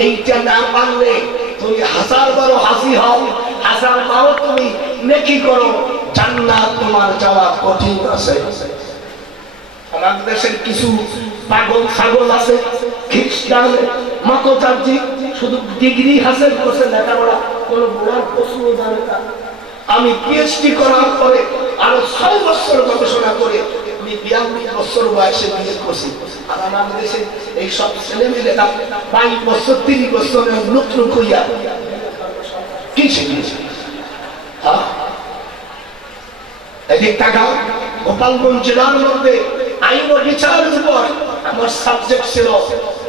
এইটা না পারলে তুমি 1000 বার হাসি হও, 1000 বার তুমি নেকি করো, জান্নাত তোমার যাওয়া কঠিন আছে। আমাদের দেশের কিছু পাগল ছাগল আছে, খ্রিস্টান মতচার্জি, শুধু ডিগ্রি হাসিল করছে, লেখাপড়া কোনো বুড়ার প্রশ্ন জানে না। আমি পিএইচডি করার পরে আরো 6 বছর গবেষণা করে আমি 42 বছর বয়সে বিয়ে করছি। আর আমাদের দেশে এই সব ছেলে মেয়েরা 22 বছর 30 বছরের নতুন কইয়া কি শিখেছে? এদিক টাকা গোপালগঞ্জ জেলার মধ্যে আইন ও বিচারের উপর আমার সাবজেক্ট ছিল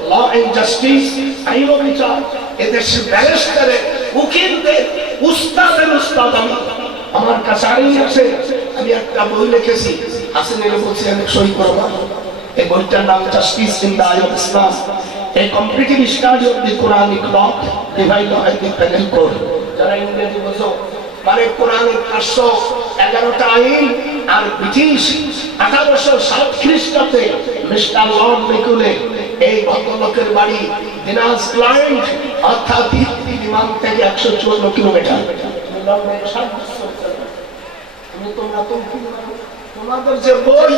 ল এন্ড জাস্টিস, আইন ও বিচার। এদেশে ব্যারিস্টারে উকিলদের উস্তাদের উস্তাদ আমি। আমার কাছে আছে, আমি একটা বই লিখেছি, হাসিনের বলছি আমি সই করব। এই বইটার নাম justice in the I of Islam, a comparative study of the Quranic law divided by the penal code. যারা ইংরেজি বোঝো, মানে কোরআনের 511টা আইন আর ব্রিটিশ 1860 খ্রিস্টাব্দে মিস্টার লর্ড মেকুলে এই ভদ্রলোকের বাড়ি দিনাজ ক্লায়েন্ট, অর্থাৎ বিমান থেকে 154 কিলোমিটার। তোমাদের যে বই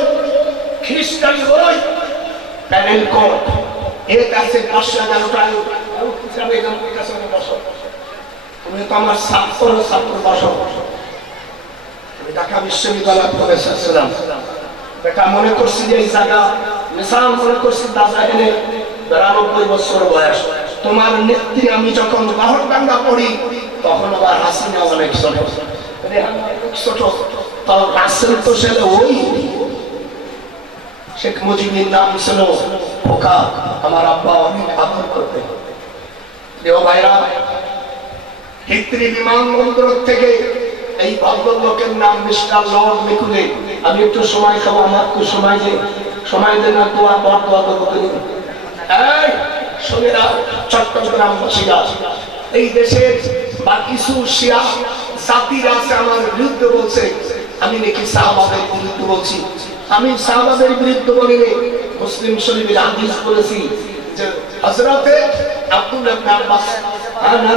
খ্রিস্টান বই প্যানেল কোড, এর কাছে 511টা আইন। তুমি তো আমার ছাত্র বসো। আমি ঢাকা বিশ্ববিদ্যালয় পড়েছিলাম, এটা মনে করছি যে এই জায়গা মিসাল মনে করছি দাদা এনে 92 বছর বয়স। তোমার নেত্রী আমি যখন গহরডাঙ্গা পড়ি তখন আবার হাসিনা অনেক ছোট, ছোট। তো রাসেল তো ছিল ওই শেখ মুজিবের নাম ছিল খোকা, আমার আব্বা অনেক আদর করতে। প্রিয় ভাইরা, হিত্রি বিমানবন্দর থেকে এই ভদ্রলোকের নাম মিস্টার লর্ড মেকুলে। আমি একটু সময় খাবো, আমার একটু সময় দেন না, তোমার বড় শোনেরা চট্টগ্রামবাসীরা, এই দেশের বা কিছু শিয়া জাতিরা আছে আমার বিরুদ্ধে বলছে আমি নাকি সাহাবাদের বিরুদ্ধে বলছি। আমি সাহাবাদের বিরুদ্ধে বলিনি, মুসলিম শরীফের হাদিস বলেছি যে হযরতে আব্দুল্লাহ ইবনে আব্বাস, না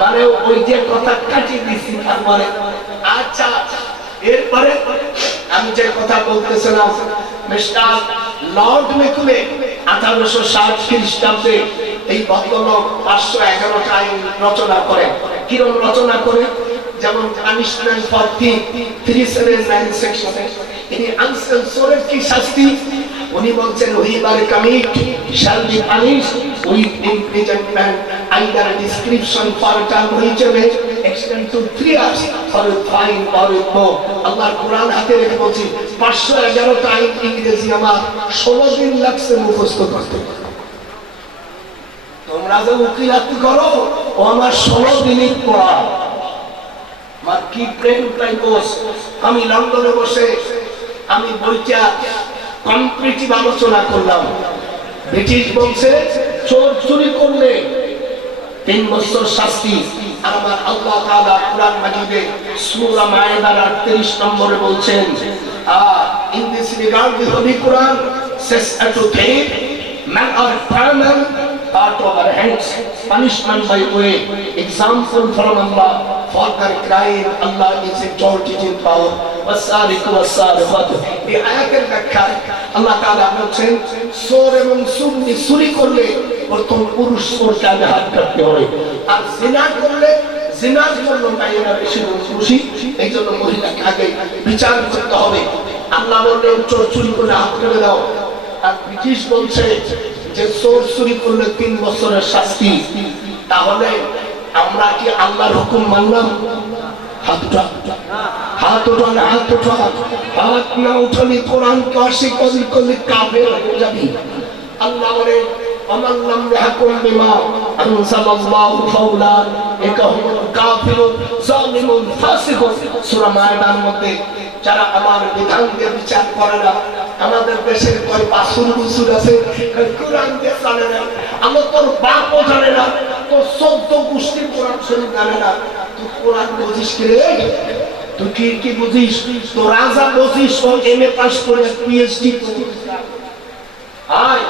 মানে ওই যে কথা কাটিয়ে দিছি তারপরে। আচ্ছা, এরপরে আমি যে কথা বলতেছিলাম, মিস্টার লর্ড মেকুলে 1860 খ্রিস্টাব্দে এই ভদ্রলোক 511টা আইন রচনা করেন। কিরকম রচনা করে? যেমন পানিশমেন্ট ফর থিফ 379 সেকশনে ইনি আনসেন সোরের কি শাস্তি উনি বলছেন, হুইবার commit shall be punished with imprisonment either description for a term which may extend to 3 years or a fine or a more. আল্লাহর কোরআন হাতে রেখে বলছি 511টা আইন ইংরেজি আমার 16 দিন লাগছে মুখস্থ করতে। তোমরা যে উকিলাতি করো ও আমার 16 দিনই পড়া। আমার কি প্রেম তাই বস। আমি লন্ডনে বসে আমি বইটা কম্পিটিটিভ আলোচনা করলাম। ব্রিটিশ বলছে চোর চুরি করলে 3 বছর শাস্তি, আর আমার আল্লাহ তাআলা কুরআন মাজিদে সূরা মায়েদার 38 নম্বরে বলছেন, in this regard the holy Quran says to take man or criminal part of our hands, punishment by way, example from Allah for their crime. Allah is exalted in power. wasariqu wasariqat, এই আয়াতের ব্যাখ্যায় আল্লাহ তাআলা বলেন চোর এবং চুরি চুরি করলে প্রথম পুরুষ চোরকে আগে হাত কাটতে হবে, আর জিনা করলে জিনার জন্য নারীরা বেশি খুশি, এই জন্য মহিলাকে আগে বিচার করতে হবে। আল্লাহ বললেন চোর চুরি করলে হাত কেটে দাও, আর ব্রিটিশ বলছে যে চোর চুরি করলে 3 বছরের শাস্তি। তাহলে আমরা কি আল্লাহর হুকুম মানলাম? হাত না উঠালে কোরআনকে অস্বীকার করলে কাফের হয়ে যাবি। আল্লাহ বলে ومن لم يحكم بما أنزل الله فأولئك هم الكافرون ظالمون فاسقون। সূরা মায়েদার মধ্যে যারা আমার বিধান দিয়ে বিচার করে না, আমাদের দেশের কয় বাসুর বুসুর আছে কোরআন দিয়ে জানে না, আমার তোর বাপও জানে না, তোর 14 গোষ্ঠীর কোরআন শরীফ জানে না, তুই কোরআন বুঝিস কি রে? তুই কি বুঝিস? তো রাজা বুঝিস ও এমএ পাস করে পিএইচডি করিস। আয়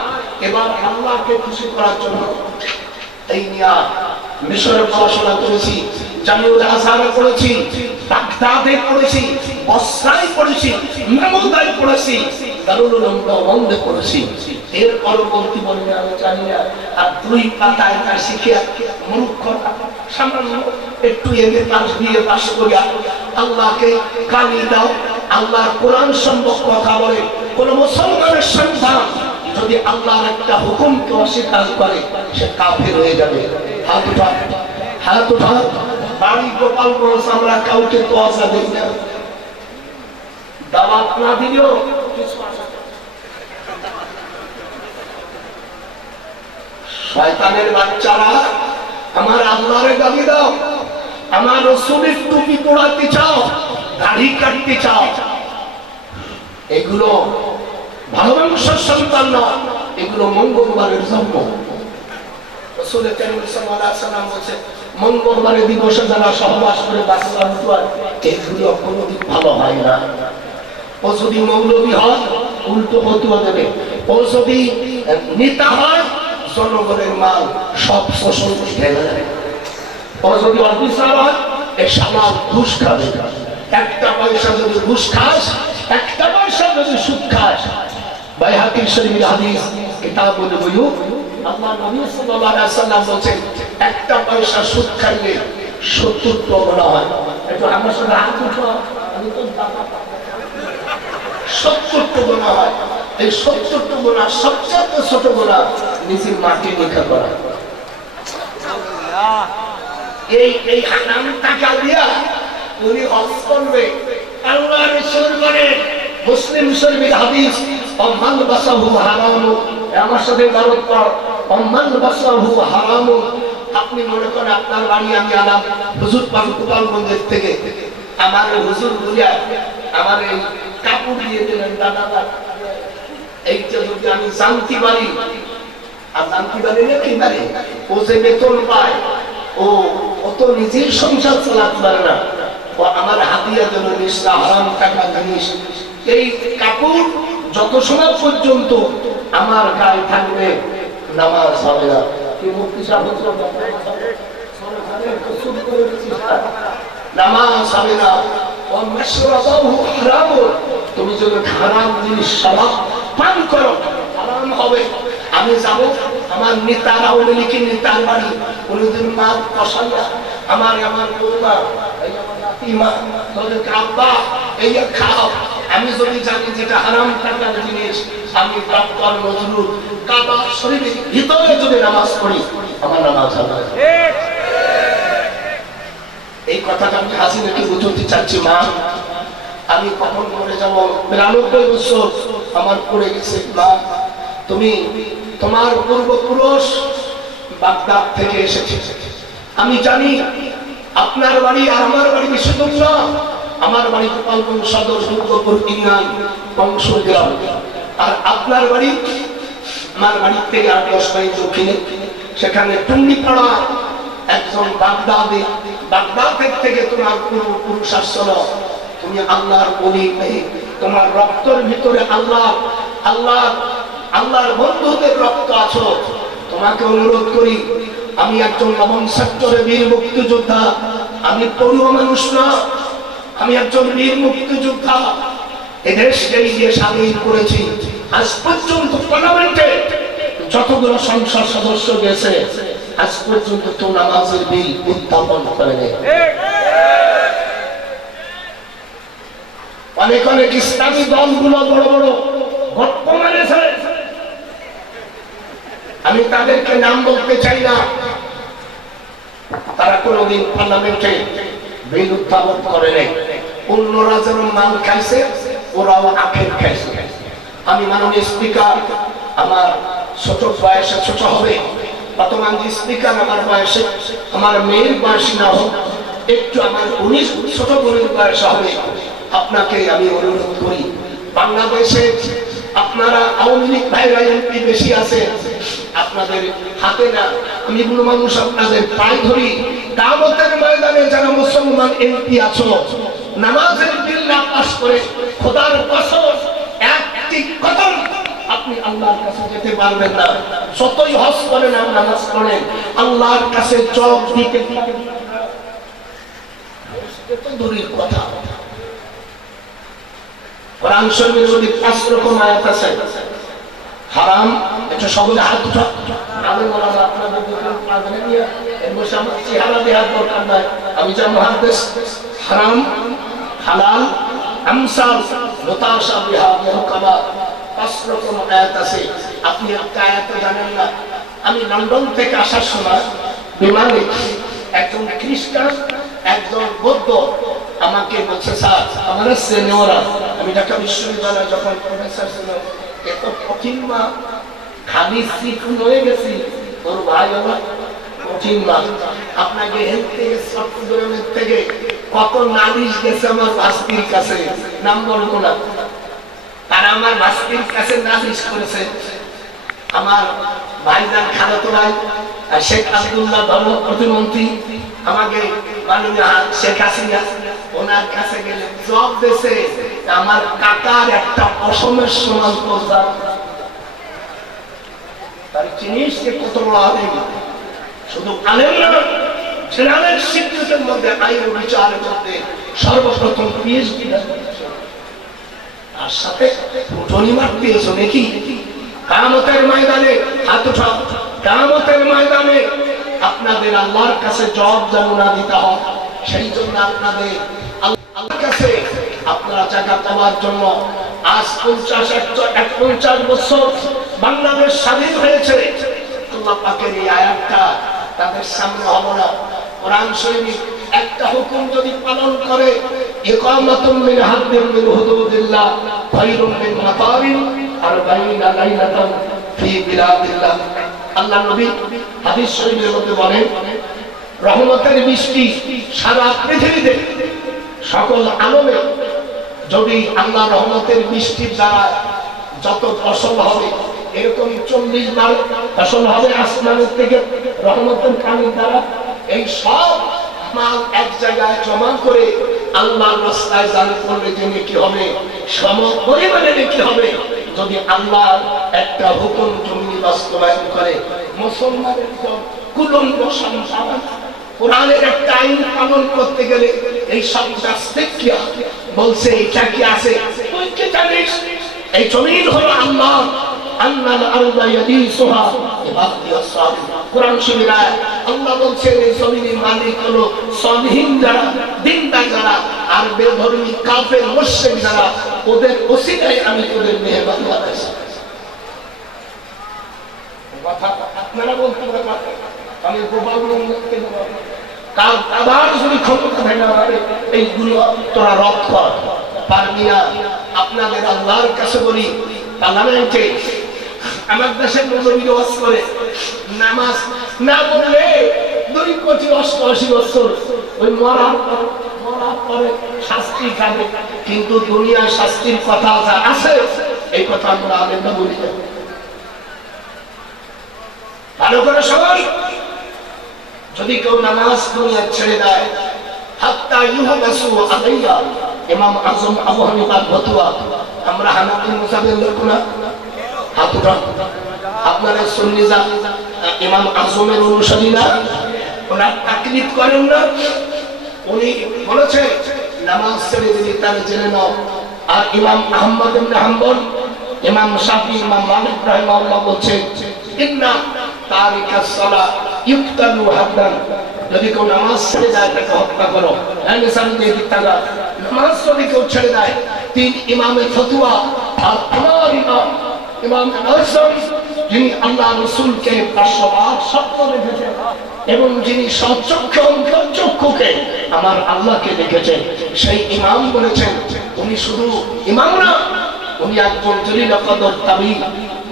এবার আল্লাহকে খুশি করার জন্য এই নিয়া মিশরে পড়াশোনা করেছি, জামিউল আজহারে পড়েছি, বাগদাদে পড়েছি, বসরায় পড়েছি, মামুদায় পড়েছি, দারুল উলুম দেওবন্দে পড়েছি। এর পরবর্তী বলে আমি জানি না, আর 2 পাতায় তা শিখে মূর্খ সামান্য একটু এমএ পাস দিয়ে পাস করিয়া আল্লাহকে গালি দাও। আল্লাহর কোরআন সম্পর্কে কথা বলে কোন মুসলমানের সন্তান যদি আল্লাহর একটা হুকুমকে অস্বীকার করে সে কাফের হয়ে যাবে। হাত উঠা। বাড়ি গোপালগঞ্জ আমরা কাউকে তোয়াজা দিই না, দাওয়াত না দিলেও শয়তানের বাচ্চারা আমার আল্লাহরে গালি দাও, আমার রাসূলের টুপি পরাতে চাও, দাড়ি কাটতে চাও, এগুলো ভালো মানুষের সন্তান না, এগুলো মঙ্গলবারের জন্ম। রাসূল কারীম সাল্লাল্লাহু আলাইহি ওয়াসাল্লাম বলেছে মঙ্গলবারের দিবসে যারা সহবাস করে বাচ্চা হয় এগুলো কোনোদিন ভালো হয় না। ও যদি মৌলবী হয় উল্টো ফতোয়া দেবে, ও যদি নেতা হয় জনগণের মাল সব শোষণ করে দেবে, ও যদি অফিসার হয় এ সামাল ঘুষ খাবে। একটা পয়সা যদি ঘুষ খাস, একটা পয়সা যদি সুদ খাস, বাইহাকী শরীফের হাদিস কিতাবুল বুয়ু আল্লাহ নবী সাল্লাল্লাহু আলাইহি ওয়াসাল্লাম বলেছেন একটা পয়সা সুদ খাইলে 70 গুনাহ হয়। একটু আমার সাথে হাত উঠো, আমি তো 70 গুনাহ হয়। এই 70 গুনাহ সবচেয়ে ছোট গুনাহ নিজের মাকে লেখা করা। এই হারাম টাকা দিয়া উনি হজ করবে। আল্লাহর রাসূল বলেন মুসলিম শরীফের হাদিস অমান বাসাহু হারাম, আমার সাথে গলত কর, অমান বাসাহু হারাম। আপনি মনে করেন আপনার বাড়ি আমি আলাম হুজুর পাক গোপালগঞ্জের থেকে, আমার হুজুর বলিয়া আমার এই কাপড় দিয়ে দিলেন দাদা, এইটা যদি আমি জানতে পারি, আর জানতে পারি না কি পারি, ও যে বেতন পায় ও তো নিজের সংসার চালাতে পারে না, ও আমার হাতিয়া যেন নিষ্ঠা হারাম টাকা জিনিস। এই কাপড় যত সময় পর্যন্ত আমার গায়ে থাকবে নামাজ হবে না। নামাজ হবে না। তুমি যদি হারাম জিনিস সবাব পান করো হারাম হবে। আমি যাবো আমার নেতার আওয়ামী লীগের নেতার বাড়ি, কোনদিন মা কষাইয়া আমার বৌমা এই আমার নাতিমা তোদেরকে আব্বা এই খাও। আমি যদি জানি যেটা হারাম টাকার জিনিস, আমি ডাক্তার নজরুল কাবা শরীফের ভিতরে যদি নামাজ পড়ি আমার নামাজ হবে। এই কথাটা আমি হাসিনাকে বুঝতে চাচ্ছি, মা আমি কখন মরে যাবো, 92 বছর আমার পড়ে গেছে। মা তুমি তোমার পূর্বপুরুষ বাগদাদ থেকে এসেছে, আমি জানি আপনার বাড়ি আর আমার বাড়ি বেশি দূর না। আমার বাড়ি গোপালগঞ্জ সদর দুর্গপুর ইংরান বংশল গ্রাম, আর আপনার বাড়ি আমার বাড়ির থেকে 8-10 মাইল দক্ষিণে, সেখানে টুঙ্গিপাড়া একজন বাগদাদের থেকে তোমার পূর্বপুরুষ আসছিল। তুমি আল্লাহর ওলি, তোমার রক্তের ভিতরে আল্লাহর বন্ধুদের রক্ত আছো। তোমাকে অনুরোধ করি, আমি একজন লবণ সেক্টরে বীর মুক্তিযোদ্ধা, আমি পড়ুয়া মানুষ না, আমি একজন বীর মুক্তিযোদ্ধা। এদেশকে নিয়ে স্বাধীন করেছি। আজ পর্যন্ত পার্লামেন্টে যতগুলো সংসদ সদস্য গেছে আজ পর্যন্ত তো নামাজের বিল উত্থাপন করেনি। অনেক অনেক ইসলামী দলগুলো বড় বড় গপ্প মেরেছে, আমি তাদেরকে নাম বলতে চাই না, তারা কোনোদিন পার্লামেন্টে বিল উত্থাপন করে নাই। অন্যরা যেমন মাল খাইছে ওরাও আখের খাইছে। আমি মাননীয় স্পিকার, আমার ছোট বয়সে ছোট হবে, বর্তমান যে স্পিকার আমার বয়সে, আমার মেয়ের বয়সী না হোক, একটু আমার 19 ছোট বোনের বয়স হবে, আপনাকে আমি অনুরোধ করি, বাংলাদেশে আপনারা আওয়ামী লীগ ভাইরা এমপি বেশি আছে, আপনাদের হাতে না, আমি কোনো মানুষ আপনাদের পায়ে ধরি, দাওয়াতের ময়দানে যারা মুসলমান এমপি আছো, নামাজের বিল না পাস করে খোদার কসম একটি কদম আপনি আল্লাহর কাছে যেতে পারবেন না। যতই হজ করেন আর নামাজ পড়েন, আল্লাহর কাছে জবাব দিতে পারবেন না। এটা দূরের কথা। কোরআন শরীফের মধ্যে 5 রকম আয়াত আছে। হারাম, এটা সকলে হাত উঠা, আমি বললাম আপনাদের দিকে পাগলে নিয়ে এর বসে আমার চেহারা দেওয়ার দরকার নাই, আমি যা মুহাদ্দিস। হারাম, হালাল, আমসাল, মুতাশাবিহা, মুহকামা, 5 রকম আয়াত আছে। আপনি একটা আয়াত জানেন না। আমি লন্ডন থেকে আসার সময় বিমানে একজন খ্রিস্টান একজন বৌদ্ধ আমাকে বলছে, স্যার আমার সিনিয়ররা, আমি ঢাকা বিশ্ববিদ্যালয়ে যখন প্রফেসর ছিলাম, এত কঠিন মা খালি সিট হয়ে গেছি, তোর ভাই আমার 3 মাস আপনাকে হেলথ থেকে চট্টগ্রামের থেকে কত নালিশ গেছে আমার ভাস্তির কাছে, নাম বলবো না, তারা আমার ভাস্তির কাছে নালিশ করেছে। আমার ভাইজান খালাতো ভাই শেখ আব্দুল্লাহ ধর্ম প্রতিমন্ত্রী আমাকে মাননীয় শেখ হাসিনা ওনার কাছে গেলে জব দিয়েছে আমার কাকার একটা অসমের সমাজ প্রচার। তার জিনিস কত বড় আলেম, শুধু আলেম না, জেনারেল শিক্ষকের মধ্যে আইন বিচারের মধ্যে সর্বপ্রথম পিএইচডি আর সাথে জনিমার দিয়েছো নাকি? কিয়ামতের ময়দানে হাত উঠাও, কিয়ামতের ময়দানে আপনাদের আল্লাহর কাছে জবাব যেন দিতে হয়, সেই জন্য আপনাদের আল্লাহর কাছে আপনারা জায়গা পাওয়ার জন্য আজ 50 বছর বাংলাদেশ স্বাধীন হয়েছে। আল্লাহ পাকের এই আয়াতটা তাদের সামনে হবে না। কোরআন শরীফ একটা হুকুম যদি পালন করে, ইকামাতুম মিন হাদ্দিন মিন হুদুদিল্লাহ খায়রুম মিন মাতারিন 40 লাইলাতান ফি বিলাদিল্লাহ। আল্লাহ নবী হাদিস শরীফের মধ্যে বলেন, রহমতের বৃষ্টি সারা পৃথিবীতে সকল আলমে যদি আল্লাহ রহমতের বৃষ্টির দ্বারা যত ফসল হবে, এরকম 40 বার ফসল হবে আসমানের থেকে রহমতের পানির দ্বারা। এই সব মাল এক জায়গায় জমা করে আল্লাহর রাস্তায় দান করলে যে নেকি হবে, সম পরিমাণে নেকি হবে যদি আল্লাহ একটা হুকুম জমিনে বাস্তবায়ন করে। মুসলমানের কুলঙ্গ সংসার কোরআনের একটা আইন পালন করতে গেলে এই সব রাস্তা বলছে এটা কি আছে তুই কি জানিস? এই জমিন হলো আল্লাহ, আন্নাল আরদা ইয়াদিসুহা ইবাদিয়াস সালিহিন। কোরআন শরীফে আল্লাহ বলছেন এই জমিনের মালিক হলো সালিহিন যারা, দিনদার যারা, আর বেধর্মী কাফের মুশরিক যারা, ওদের ওসিলায় আমি তোদের মেহেরবানি বানাইছি। কথা আপনারা বলতে পারেন, আমি গোপালগুলো বলতে পারি কার আবার যদি ক্ষমতা থাকে না এইগুলো তোরা রদ কর, পারবি না। আপনাদের আল্লাহর কাছে বলি, পার্লামেন্টে আমার দেশের নবী ওয়াজ করে নামাজ না পড়লে 2,88,00,000 বছর ওই মরার পরে শাস্তি খাবে, কিন্তু দুনিয়ার শাস্তির কথা আছে, এই কথা আমরা আলেমরা বলি না। ভালো করে সবাই, যদি কেউ নামাজ দুনিয়া ছেড়ে দেয়, হাত্তা ইউহাবাসু আলাইয়া, ইমাম আযম আবু হানিফার ফতোয়া, আমরা হানাফি মাযহাবের লোক না, হাত উঠান। আপনারা সুন্নি যা ইমাম আযমের অনুসারী না, ওনার তাকলিদ করেন না। উনি বলেছে নামাজ ছেড়ে দিলে তারা জেনে নাও। আর ইমাম আহমদ ইবনে হাম্বল, ইমাম শাফি, ইমাম মালিক রাহিমাহুল্লাহ বলছেন ইন্না তারিকাস সালাহ ইউক্তালু হাদ্দান, যদি কেউ নামাজ ছেড়ে যায় তাকে হত্যা করো। নামাজ যদি কেউ ছেড়ে দেয়, 3 ইমামের ফতোয়া। আর আমার ইমাম আযম যিনি আল্লাহ রাসূলকে 500 বার সত্য রেখেছেন এবং যিনি সচক্ষু অন্তর্চক্ষুকে আমার আল্লাহকে দেখেছেন, সেই ইমাম বলেছেন, উনি শুধু ইমাম না, উনি একজন জলিল কদর তাবী।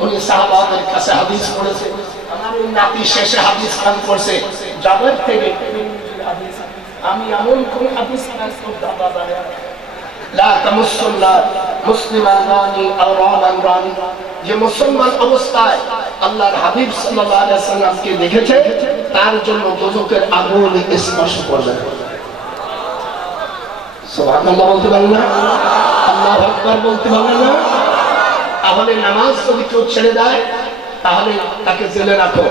উনি সাহাবাদের কাছে হাদিস পড়েছে। আমার ওই নাতি শেষে হাদিস খান করছে জাবের থেকে। আমি এমন কোন হাদিস খান দাদা জানে লা তামাসসুল্লাহ মুসলিমান রানি আও রামান রানি, যে মুসলমান অবস্থায় আল্লাহর হাবিব সাল্লাল্লাহু আলাইহি ওয়াসাল্লামকে দেখেছে তার জন্য দোজখের আগুন স্পর্শ করবে না। সুবহানাল্লাহ বলতে পারেন না? আল্লাহু আকবার বলতে পারেন না? তাহলে নামাজ যদি কেউ ছেড়ে দেয় তাহলে তাকে জেলে রাখো।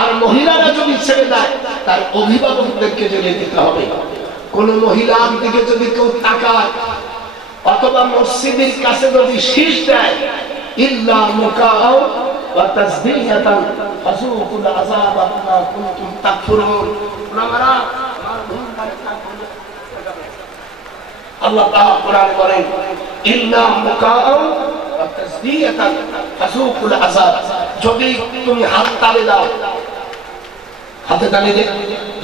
আর মহিলারা যদি ছেড়ে দেয় তার অভিভাবকদেরকে জেলে দিতে হবে। কোন মহিলার দিকে যদি কেউ তাকায় অথবা মসজিদের কাছে যদি শীষ দেয়, ইল্লা মুকাও ওয়া তাসবিহাতান ফাযুকুল আযাব বিমা কুনতুম তাকফুরুন। ওলামারা আল্লাহ তাআলা কোরআনে বলেন ইল্লা মুকাও ওয়া তাসবিহাতান ফাযুকুল আযাব। যদি তুমি হাত তালি দাও, হাতে তালি দে,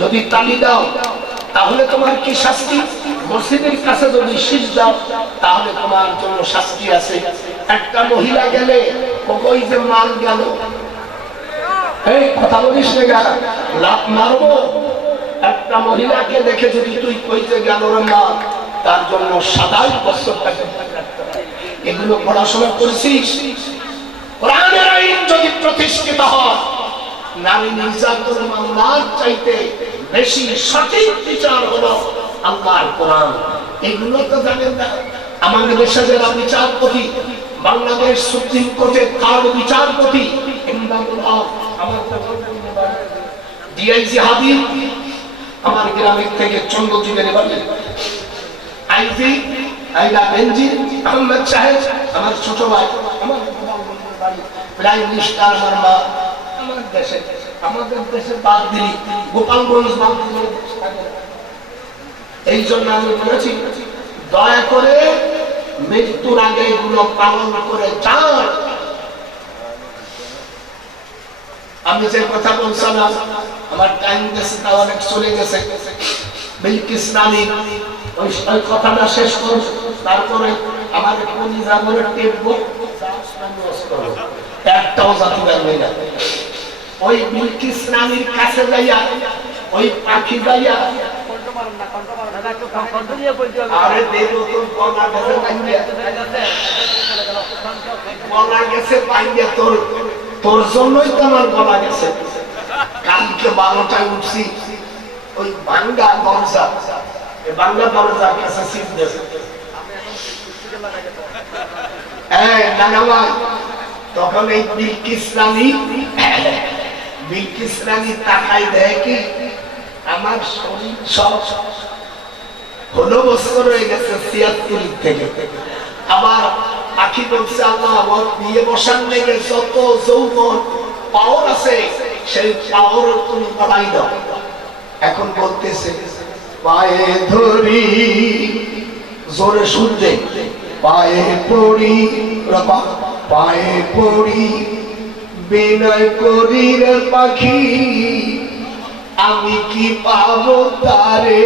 যদি তালি দাও তাহলে তোমার কি শাস্তি? মসজিদের কাছে যদি শীষ দাও তাহলে তোমার জন্য শাস্তি আছে। একটা মহিলা গেলে ওই যে মাল গেল, এই কথা বলিস না, লাত মারবো। একটা মহিলাকে দেখে যদি তুই কইতে গেল না, তার জন্য 27 বছর টাকা এগুলো পড়াশোনা করেছিস? কোরআনের আইন যদি প্রতিষ্ঠিত হয়, নারী নির্যাতন মামলার চাইতে বেশি সঠিক বিচার হলো আল্লাহর কোরআন। এগুলো তো জানেন না। আমাদের দেশে যারা বিচারপতি, বাংলাদেশ সুপ্রিম কোর্টের থার্ড বিচারপতি আমার ডিআইজি হাবিব, আমার গ্রামের থেকে চন্দ্রদ্বীপের বাড়ি, আইজি আইলা বেনজির আহমেদ সাহেব আমার ছোট ভাই, আমার প্রাইম মিনিস্টার আমার মা, আমাদের দেশে বাদ দিলি গোপালগঞ্জ বাদ দিলি। এই জন্য আমি বলেছি, দয়া করে মৃত্যুর আগে এগুলো পালন করে যান। আমি যে কথা বলছিলাম, আমার টাইম গেছে, তা অনেক চলে গেছে। বিলকিস রানী ওই কথাটা শেষ করব, তারপরে আমার কলিজা বলে টেপবো, একটাও জাতি পারবে না। ওই বিলকিস রানীর কাছে যাইয়া, ওই পাখি যাইয়া, আরে দেবো তোর গলা গেছে গলা গেছে পাইয়া, তোর জন্যই তো আমার গলা গেছে। কালকে 12টায় উঠছি, ওই বাংলা দরজা, বাংলা দরজার কাছে সিট গেছে। তখন এই বিলকিস রানী তাকাই দেয় কি, আমার শরীর সব 16 বছর হয়ে গেছে 76 থেকে। আবার আখি বলছে, আল্লাহ বিয়ে বসার লেগে যত যৌবন পাওয়ার আছে, সেই পাওয়ার তুমি বাড়াই দাও। এখন বলতেছে, পায়ে ধরি, জোরে শুনতে, পায়ে পড়ি, পায়ে পড়ি, বিনয় করি রে পাখি, আমি কি পাবো তারে।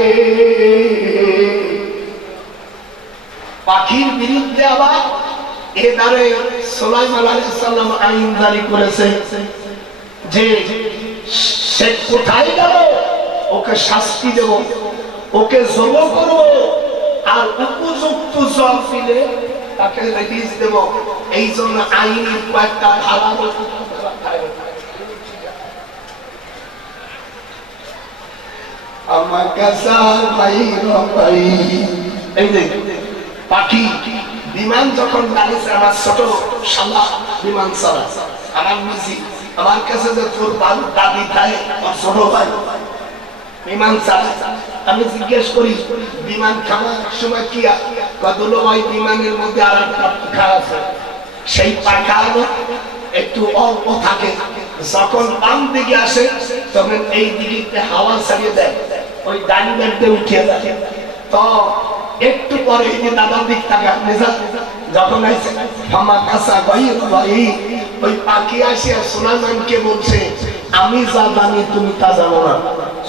পাখির বিরুদ্ধে আবার এবারে সুলাইমান আলাইহিস সালাম আইন জারি করেছে যে সে কোথায় গেল, ওকে শাস্তি দেব, ওকে জবাই করব, আর উপযুক্ত জবাব দিলে তাকে রিলিজ দেব। এই জন্য আইনের কয়েকটা ধারা আমার কাছে পাখি বিমান যখন দাঁড়িয়েছে, আমার ছোট শালা বিমান ছাড়া আমার মিজি, আমার কাছে যে তোর দাদি থাকে, ছোট ভাই বিমান ছাড়া, আমি জিজ্ঞেস করি বিমান খাওয়ার সময় কি কদল ভাই বিমানের মধ্যে আর একটা পাখা আছে, সেই পাখা একটু অল্প থাকে, যখন বাম দিকে আসে তখন এই দিকে হাওয়া ছাড়িয়ে দেয়, ওই ডান দিকে উঠিয়ে দেয়। তো একটু পরে এই যে দাদার দিক থাকে যখন আসে আমার কাছে ওই পাখি আসিয়া সুলাইমানকে বলছে, আমি যা জানি তুমি তা জানো না।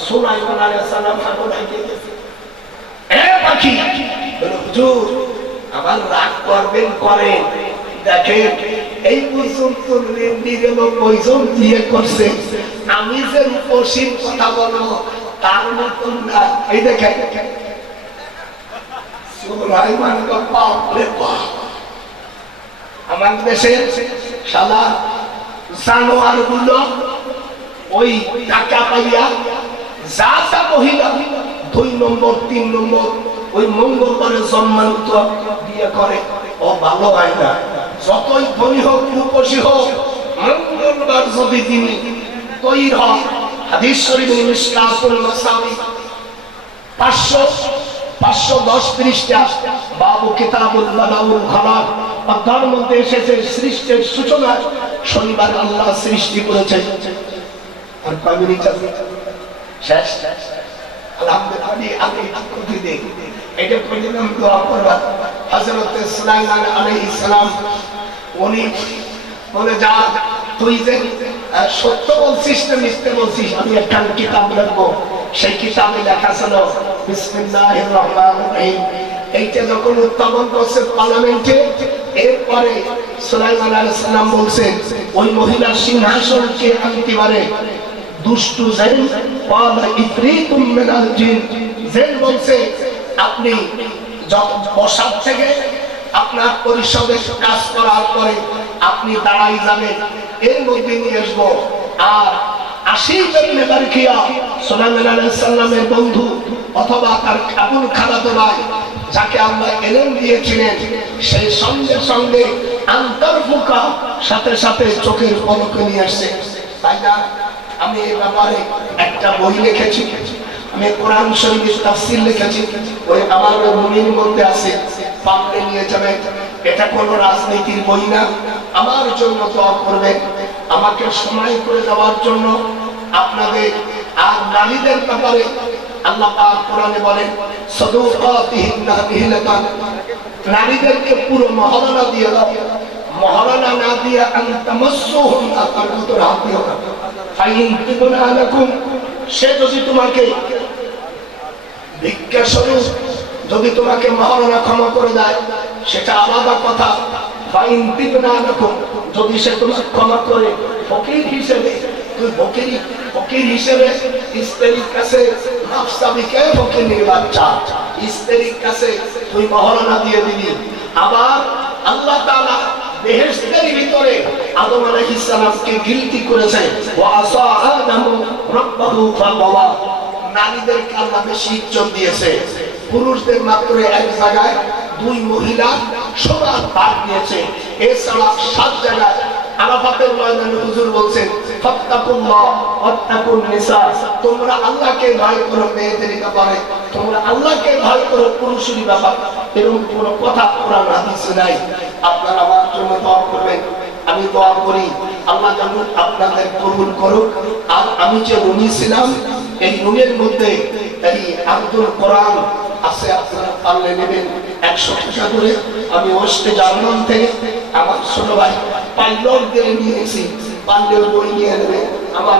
সুলাইমান আলাইহিস সালাম পাখি হুজুর আবার রাগ করবেন করেন, দেখেন এই পর্যন্ত 99 জন বিয়ে করছে, আমি যে রূপসীর কথা বলবো তার মতন না। এই দেখেন সুলাইমান বাপরে বাপ, আমাদের দেশের শালা জানোয়ার গুলো ওই টাকা পাইয়া যা যা মহিলা 2 নম্বর 3 নম্বর ওই মঙ্গলবারে জন্মান্ত বিয়ে করে, ও ভালো হয় না। যতই ধনী হোক রূপসী হোক, মঙ্গলবার যদি তিনি তৈরি হন, হাদিস শরীফে মিশকাতুল মাসাবি 510 পৃষ্ঠা বাবু কিতাবুল বাদাউল খালাক, তার মধ্যে এসেছে সৃষ্টির সূচনা শনিবার আল্লাহ সৃষ্টি করেছেন। আর কয়মিনি শেষ আলহামদুলিল্লাহ। আমি খুঁজে দেখি এটা কইলাম দোয়া করবা। হযরত সুলাইমান আলাইহিস সালাম উনি বলে, যা তুই যে সত্য বলছিস না মিথ্যে বলছিস, আমি একটা কিতাব লিখবো। সেই কিতাবে লেখা ছিল বিসমিল্লাহির রহমানির রহিম। এইটা যখন উত্থাপন করছে পার্লামেন্টে, এরপরে সুলাইমান আলাইহিস সালাম বলছেন ওই মহিলার সিংহাসনকে আনতে পারে দুষ্টু জিন ওয়ালা ইফরিতুম মিনাল জিন। জিন বলছে আপনি বসার থেকে আপনার পরিষদে কাজ করার পরে আপনি দাঁড়াই যাবেন, এর মধ্যে নিয়ে আসবো। আর আসিফ ইবনে বারকিয়া সুলাইমান আলাইহিস সালামের বন্ধু অথবা তার আবুল খালাতো ভাই যাকে আল্লাহ ইলম দিয়েছিলেন, সেই সঙ্গে সঙ্গে আন্তর্ফুকা সাথে সাথে চোখের পলকে নিয়ে আসছে। তাই না, আমি এই ব্যাপারে একটা বই লিখেছি, আমি কোরআন শরীফের তাফসীর লিখেছি, ওই আমার মুমিনের মধ্যে আছে, পাবলে নিয়ে যাবেন। এটা কোনো রাজনীতির বই না। আমার জন্য দোয়া করবেন, আমাকে সময় করে দেওয়ার জন্য আপনাদের। আর নারীদের ব্যাপারে আল্লাহ পাক কোরআনে বলেন সাদুকাতিহিন্না নিহলাতান, নারীদেরকে পুরো মহারণা দিয়ে দাও, মহারণা না দিয়ে আনতামাসসুহুন্না তারকুতুর হাতিও ফাইন তিবনা লাকুম, সে যদি তোমাকে ভিক্ষা স্বরূপ যদি তোমাকে মহারণা ক্ষমা করে দেয় সেটা আলাদা কথা। ফাইন তিবনা লাকুম, যদি সে তোমাকে ক্ষমা করে ফকির হিসেবে, তুই ফকির হিসেবে স্ত্রীর কাছে নফসাবিকে ফকিরের বাচ্চা, স্ত্রীর কাছে তুই মহারণা দিয়ে দিবি। আবার আল্লাহ তাআলা বেহেশতের ভিতরে আদম আলাইহিস সালামকে গিলতি করেছে, ওয়া আসা আদামু রাব্বাহু ফাগাওয়া, নারীদেরকে আল্লাহ বেশি ইজ্জত দিয়েছে। পুরুষদের মাত্র এক জায়গায় দুই মহিলা সমান ভাগ দিয়েছে, এছাড়া 7 জায়গায় আরাফাতের ময়দানে হুজুর বলছেন ফাত্তাকুল্লাহ ওয়াত্তাকুন নিসা, তোমরা আল্লাহকে ভয় করো মেয়েদের ব্যাপারে, তোমরা আল্লাহকে ভয় করো পুরুষের ব্যাপারে। এরকম কোনো কথা কোরআন হাদিসে নাই। আপনারা আমার জন্য দোয়া করবেন, আমি দোয়া করি আল্লাহ যেন আপনাদের কবুল করুক। আর আমি যে রুমী ছিলাম, এই রুমের মধ্যে এই আব্দুল কোরআন আছে, আপনারা পারলে নেবেন 100 টাকা করে। আমি ওস্টে জার্মান থেকে আমার ছোট ভাই পাইলট দিয়ে নিয়েছি, পারলে বই নিয়ে নেবে। আমার